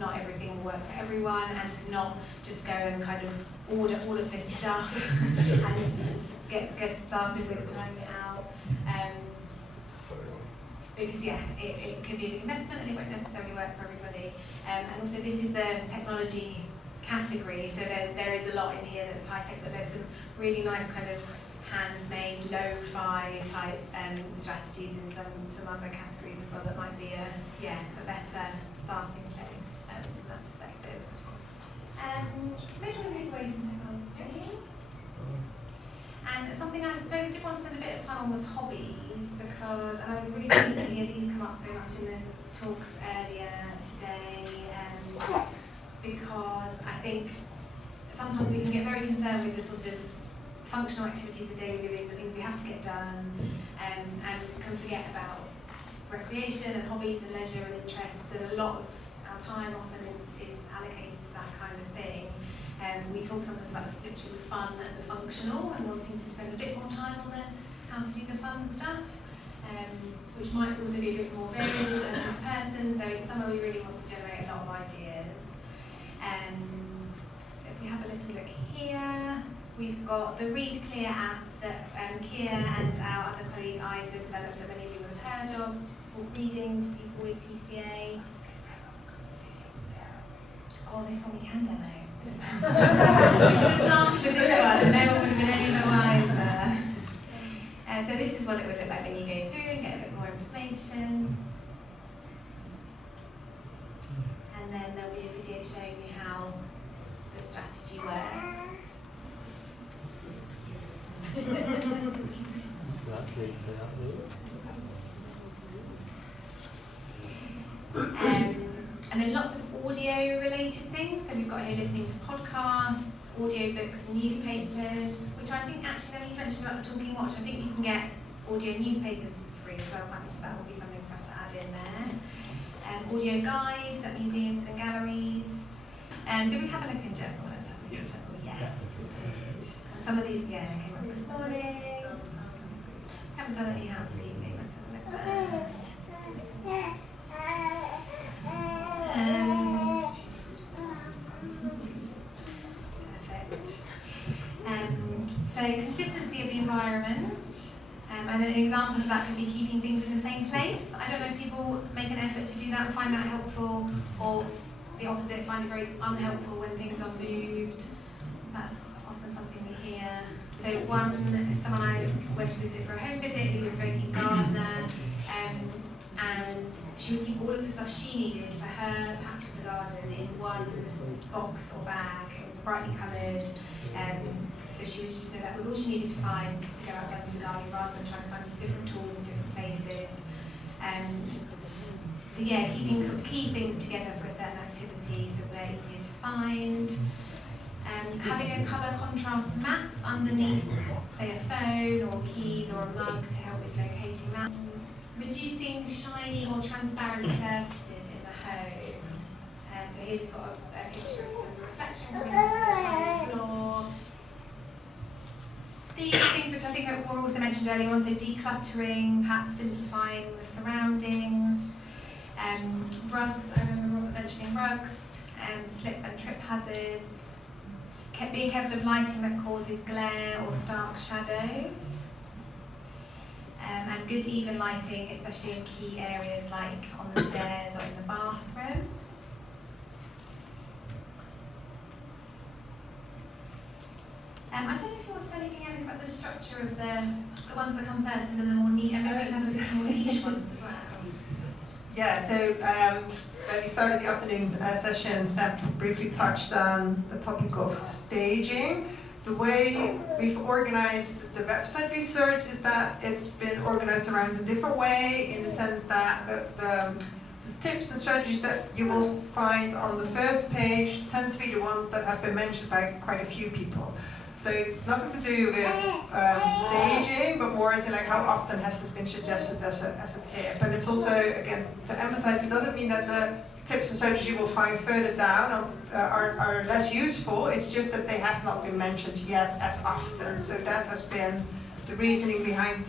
not everything will work for everyone, and to not just go and kind of order all of this stuff and get started with trying it out. Because it could be a big investment and it won't necessarily work for everybody. And also this is the technology category, so there is a lot in here that's high tech, but there's some really nice kind of handmade, lo-fi type strategies in some other categories as well that might be a better starting place from that perspective. Maybe we'll move away from technology. And something I suppose I did want to spend a bit of time on was hobbies, because I was really pleased to hear these come up so much in the talks earlier today, because I think sometimes we can get very concerned with the sort of functional activities of daily living, the things we have to get done, and can forget about recreation and hobbies and leisure and interests, and a lot of our time often is allocated to that kind of thing. We talk sometimes about the split between the fun and the functional, and wanting to spend a bit more time on how to do the fun stuff, which might also be a bit more variable than each person, so it's somewhere we really want to generate a lot of ideas. So if we have a little look here, we've got the Read Clear app that Keir and our other colleague Ida developed that many of you will have heard of to support reading for people with PCA. Oh, this one we can demo. We should have started with this one and no one would have been any the wiser. So this is what it would look like when you go through and get a bit more information. And then there'll be a video showing you how the strategy works. And then lots of audio related things. So we've got here listening to podcasts, audiobooks, newspapers, which I think actually, when you mentioned about the Talking Watch, I think you can get audio newspapers for free as well. So that will be something for us to add in there. Audio guides at museums and galleries. Do we have a look in general? Let's have a look in general. Yes, we did. And some of these, yeah, came up this morning. Haven't done any housekeeping. Let's have a look there. Perfect. So consistency of the environment. And an example of that could be keeping things in the same place. I don't know if people make an effort to do that and find that helpful, or the opposite, find it very unhelpful when things are moved. That's often something we hear. So someone I went to visit for a home visit who was a very deep gardener, and she would keep all of the stuff she needed for her patch of the garden in one box or bag. It was brightly coloured. So she would just know that was all she needed to find to go outside to the garden rather than trying to find these different tools in different places. So yeah, keeping sort of key things together for a certain activity so they're easier to find. Having a colour contrast mat underneath, say a phone or keys or a mug to help with locating that. Reducing shiny or transparent surfaces in the home. So here we've got a picture of some reflection coming off the shiny floor. These things which I think were also mentioned earlier on, so decluttering, perhaps simplifying the surroundings. Rugs, I remember Robert mentioning rugs, slip and trip hazards. Being careful of lighting that causes glare or stark shadows. And good even lighting, especially in key areas like on the stairs or in the bathroom. I don't know if you want to say anything else about the structure of the ones that come first and then the more niche, and maybe have a little more niche ones as well. Yeah, so when we started the afternoon session, Seb briefly touched on the topic of staging. The way we've organized the website research is that it's been organized around a different way, in the sense that the tips and strategies that you will find on the first page tend to be the ones that have been mentioned by quite a few people. So it's nothing to do with staging, but more as in like how often has this been suggested as a tip. And it's also, again, to emphasize, it doesn't mean that the tips and strategies you will find further down are less useful. It's just that they have not been mentioned yet as often. So that has been the reasoning behind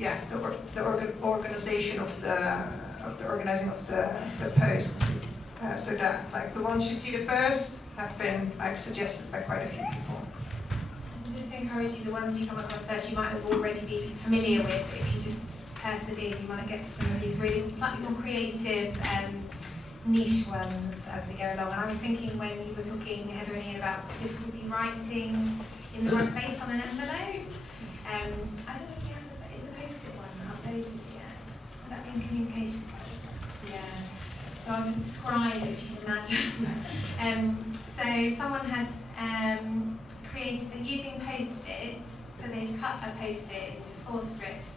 the organization of the organizing of the post. So that like the ones you see the first have been like suggested by quite a few people. So just to encourage you, the ones you come across first you might have already been familiar with, but if you just persevere, you might get to some of these really slightly more creative niche ones as we go along. And I was thinking when you were talking, Heather and Ian, about difficulty writing in the right place on an envelope. I don't know if you have is the post-it one uploaded yet? Would that be in communication? Yeah. So I'll just describe, if you can imagine. So someone had created, using post-its, so they'd cut a post-it into 4 strips,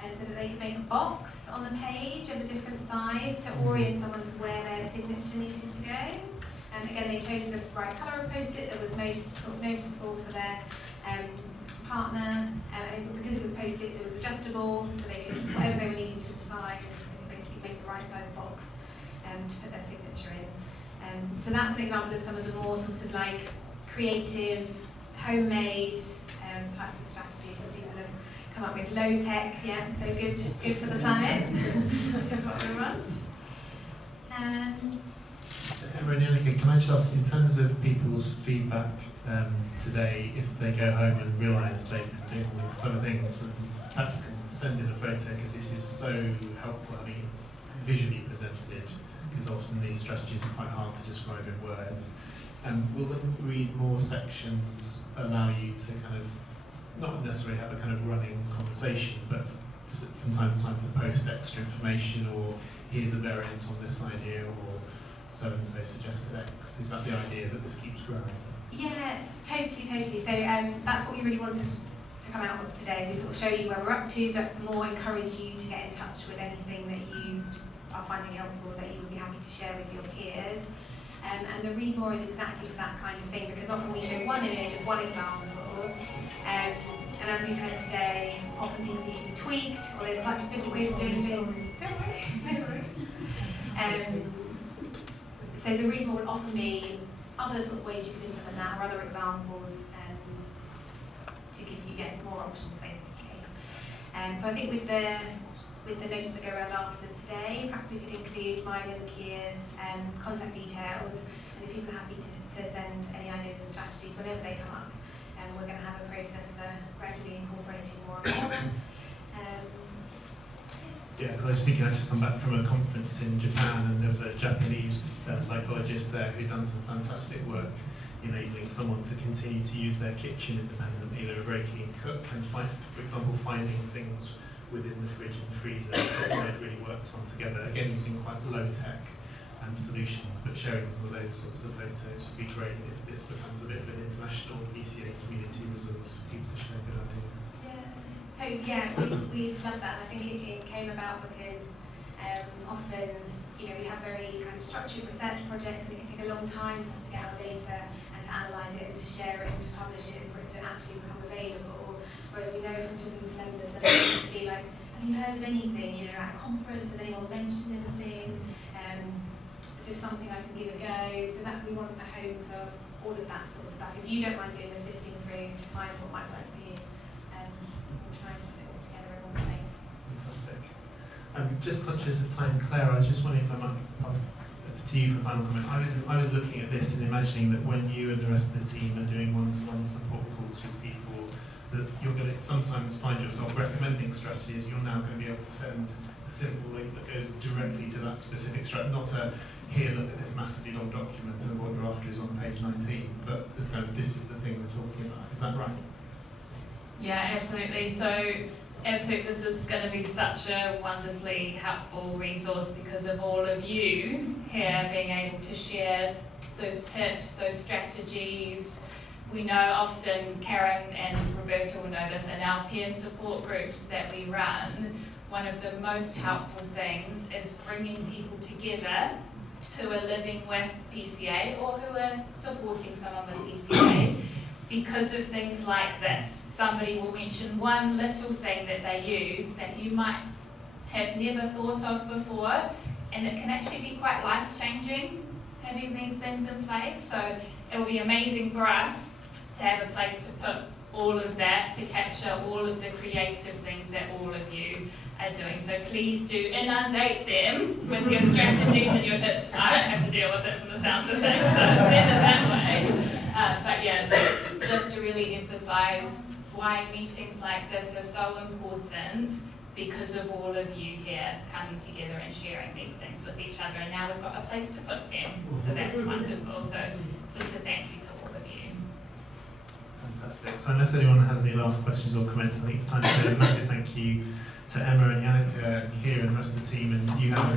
so that they could make a box on the page of a different size to orient someone to where their signature needed to go. And again, they chose the right colour of post-it that was most sort of noticeable for their partner. And because it was post-its, it was adjustable, so they could, whatever they were needing to decide, they could basically make the right size box to put their signature in. So that's an example of some of the more sort of like creative, homemade types of strategies that people have come up with. Low tech, yeah, so good for the planet, which is what we want. Emma and Janneke, can I just ask, in terms of people's feedback today, if they go home and realise they've been doing all these clever things, and perhaps can send in a photo, because this is so helpful having visually presented, because often these strategies are quite hard to describe in words. Will the read more sections allow you to kind of, not necessarily have a kind of running conversation, but from time to time to post extra information, or here's a variant on this idea, or so-and-so suggested X? Is that the idea, that this keeps growing? Yeah, totally. So that's what we really wanted to come out of today. We sort of show you where we're up to, but more encourage you to get in touch with anything that you are finding helpful, that you would be happy to share with your peers. And the read more is exactly for that kind of thing, because often we show one image of one example, and as we've heard today, often things need to be tweaked, or there's slightly different ways of doing things. Don't worry. So the read more will often be other sort of ways you can implement that, or other examples, to give you more options basically. So I think with the notes that go around after today, perhaps we could include mine and Keir's contact details, and if people are happy to send any ideas and strategies whenever they come up, we're going to have a process for gradually incorporating more and more. Yeah, because I was thinking, I'd just come back from a conference in Japan, and there was a Japanese psychologist there who'd done some fantastic work enabling someone to continue to use their kitchen independently. They're a very keen cook, and for example, finding things within the fridge and freezer, so they'd really worked on together, again using quite low-tech solutions, but sharing some of those sorts of photos would be great if this becomes a bit of an international PCA community resource for people to share good ideas. So yeah, we love that. I think it came about because often, we have very kind of structured research projects, and it can take a long time for us to get our data and to analyse it and to share it and to publish it and for it to actually become available. Whereas we know from talking to members that it would be like, have you heard of anything? At a conference, has anyone mentioned anything? Just something I can give a go. So that we want a home for all of that sort of stuff. If you don't mind doing the sifting through to find what might work for you, we'll try and put it all together in one place. Fantastic. I'm just conscious of time, Claire. I was just wondering if I might pass to you for a final comment. I was looking at this and imagining that when you and the rest of the team are doing one-to-one support calls with people, that you're going to sometimes find yourself recommending strategies. You're now going to be able to send a simple link that goes directly to that specific strategy, not a here, look at this massively long document and what you're after is on page 19, but kind of this is the thing we're talking about. Is that right? Yeah, absolutely. So, absolutely, this is going to be such a wonderfully helpful resource because of all of you here being able to share those tips, those strategies. We know often, Karen and Roberta will know this, in our peer support groups that we run, one of the most helpful things is bringing people together who are living with PCA or who are supporting someone with PCA because of things like this. Somebody will mention one little thing that they use that you might have never thought of before, and it can actually be quite life-changing having these things in place. So it will be amazing for us to have a place to put all of that, to capture all of the creative things that all of you are doing. So please do inundate them with your strategies and your tips. I don't have to deal with it from the sounds of things, so send it that way. But yeah, just to really emphasize why meetings like this are so important, because of all of you here coming together and sharing these things with each other. And now we've got a place to put them, so that's wonderful. So just a thank you to all of you. Fantastic. So unless anyone has any last questions or comments, I think it's time to say a massive thank you to Emma and Janneke and Keir and the rest of the team, and you have a